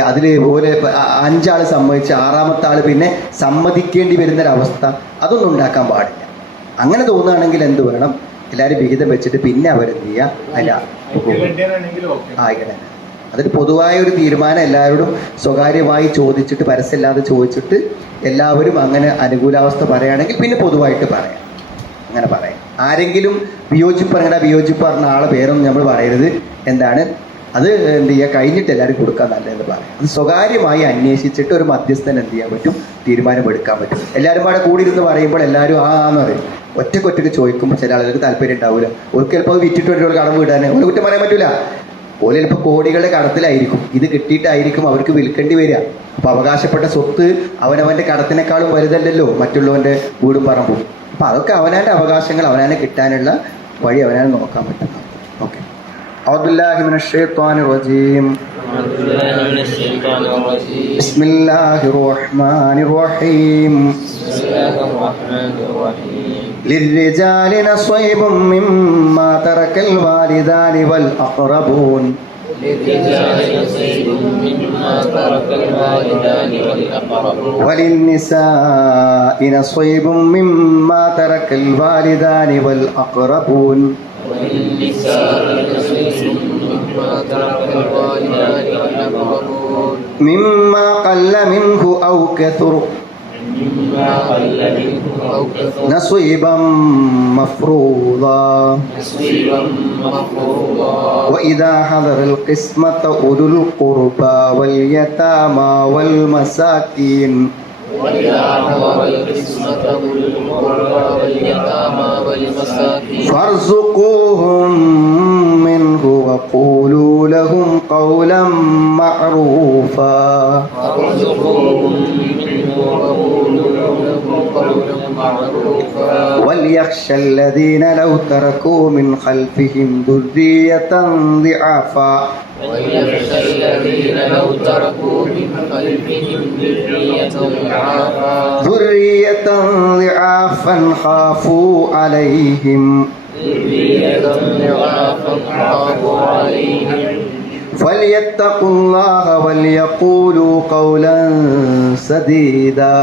അതിൽ പോലെ 5 ആൾ സമ്മതിച്ച് 6ാമത്തെ ആൾ പിന്നെ സമ്മതിക്കേണ്ടി വരുന്നൊരവസ്ഥ അതൊന്നും ഉണ്ടാക്കാൻ പാടില്ല. അങ്ങനെ തോന്നുകയാണെങ്കിൽ എന്ത് വേണം, എല്ലാവരും വിഹിതം വെച്ചിട്ട് പിന്നെ അവരെന്ത് ചെയ്യുക, അല്ല ആയിക്കണേ. അതിൽ പൊതുവായ ഒരു തീരുമാനം എല്ലാവരോടും സ്വകാര്യമായി ചോദിച്ചിട്ട്, പരസ്യമില്ലാതെ ചോദിച്ചിട്ട് എല്ലാവരും അങ്ങനെ അനുകൂലാവസ്ഥ പറയുകയാണെങ്കിൽ പിന്നെ പൊതുവായിട്ട് പറയാം, അങ്ങനെ പറയാം. ആരെങ്കിലും വിയോജിപ്പ് പറഞ്ഞ ആളെ പേരൊന്നും നമ്മൾ പറയരുത്. എന്താണ് അത് എന്ത് ചെയ്യുക, കഴിഞ്ഞിട്ട് എല്ലാവരും കൊടുക്കാൻ നല്ലതെന്ന് പറയാം. അത് സ്വകാര്യമായി അന്വേഷിച്ചിട്ട് ഒരു മധ്യസ്ഥൻ എന്ത് ചെയ്യാൻ പറ്റും, തീരുമാനമെടുക്കാൻ പറ്റും. എല്ലാവരും പാടെ കൂടിയിരുന്ന് പറയുമ്പോൾ എല്ലാവരും എന്ന് പറയും. ഒറ്റക്കൊറ്റക്ക് ചോദിക്കുമ്പോൾ ചില ആളുകൾക്ക് താല്പര്യം ഉണ്ടാവില്ല. ഒരു ചിലപ്പോൾ വിറ്റിട്ട് ഒരു കടം വിടാൻ ഒരു കുറ്റം പറയാൻ പറ്റില്ല. ഓല് ചിലപ്പോൾ കോടികളുടെ കടത്തിലായിരിക്കും, ഇത് കിട്ടിയിട്ടായിരിക്കും അവർക്ക് വിൽക്കേണ്ടി വരിക. അപ്പോൾ അവകാശപ്പെട്ട സ്വത്ത് അവനവൻ്റെ കടത്തിനേക്കാളും വലുതല്ലല്ലോ മറ്റുള്ളവൻ്റെ വീടും പറമ്പും. അപ്പോൾ അതൊക്കെ അവനാൻ്റെ അവകാശങ്ങൾ അവനാനെ കിട്ടാനുള്ള വഴി അവനാനെ നോക്കാൻ പറ്റും. ഓക്കെ. അഊദുബില്ലാഹി മിനശ് ശൈത്വാനിർ റജീം. ബിസ്മില്ലാഹിർ റഹ്മാനിർ റഹീം. للرجال نصيب مما ترك الوالدان والأقربون وللنساء نصيب مما ترك الوالدان والأقربون مما قل منه أو كثر نصيبا مفروضا وإذا حضر القسمة أولو القربى واليتامى والمساكين فارزقوهم منه وقولوا لهم قولا معروفا وليخشى الذين لو تركوا من خلفهم ذرية ضعافا خافوا عليهم فليتقوا الله وليقولوا قولا سديدا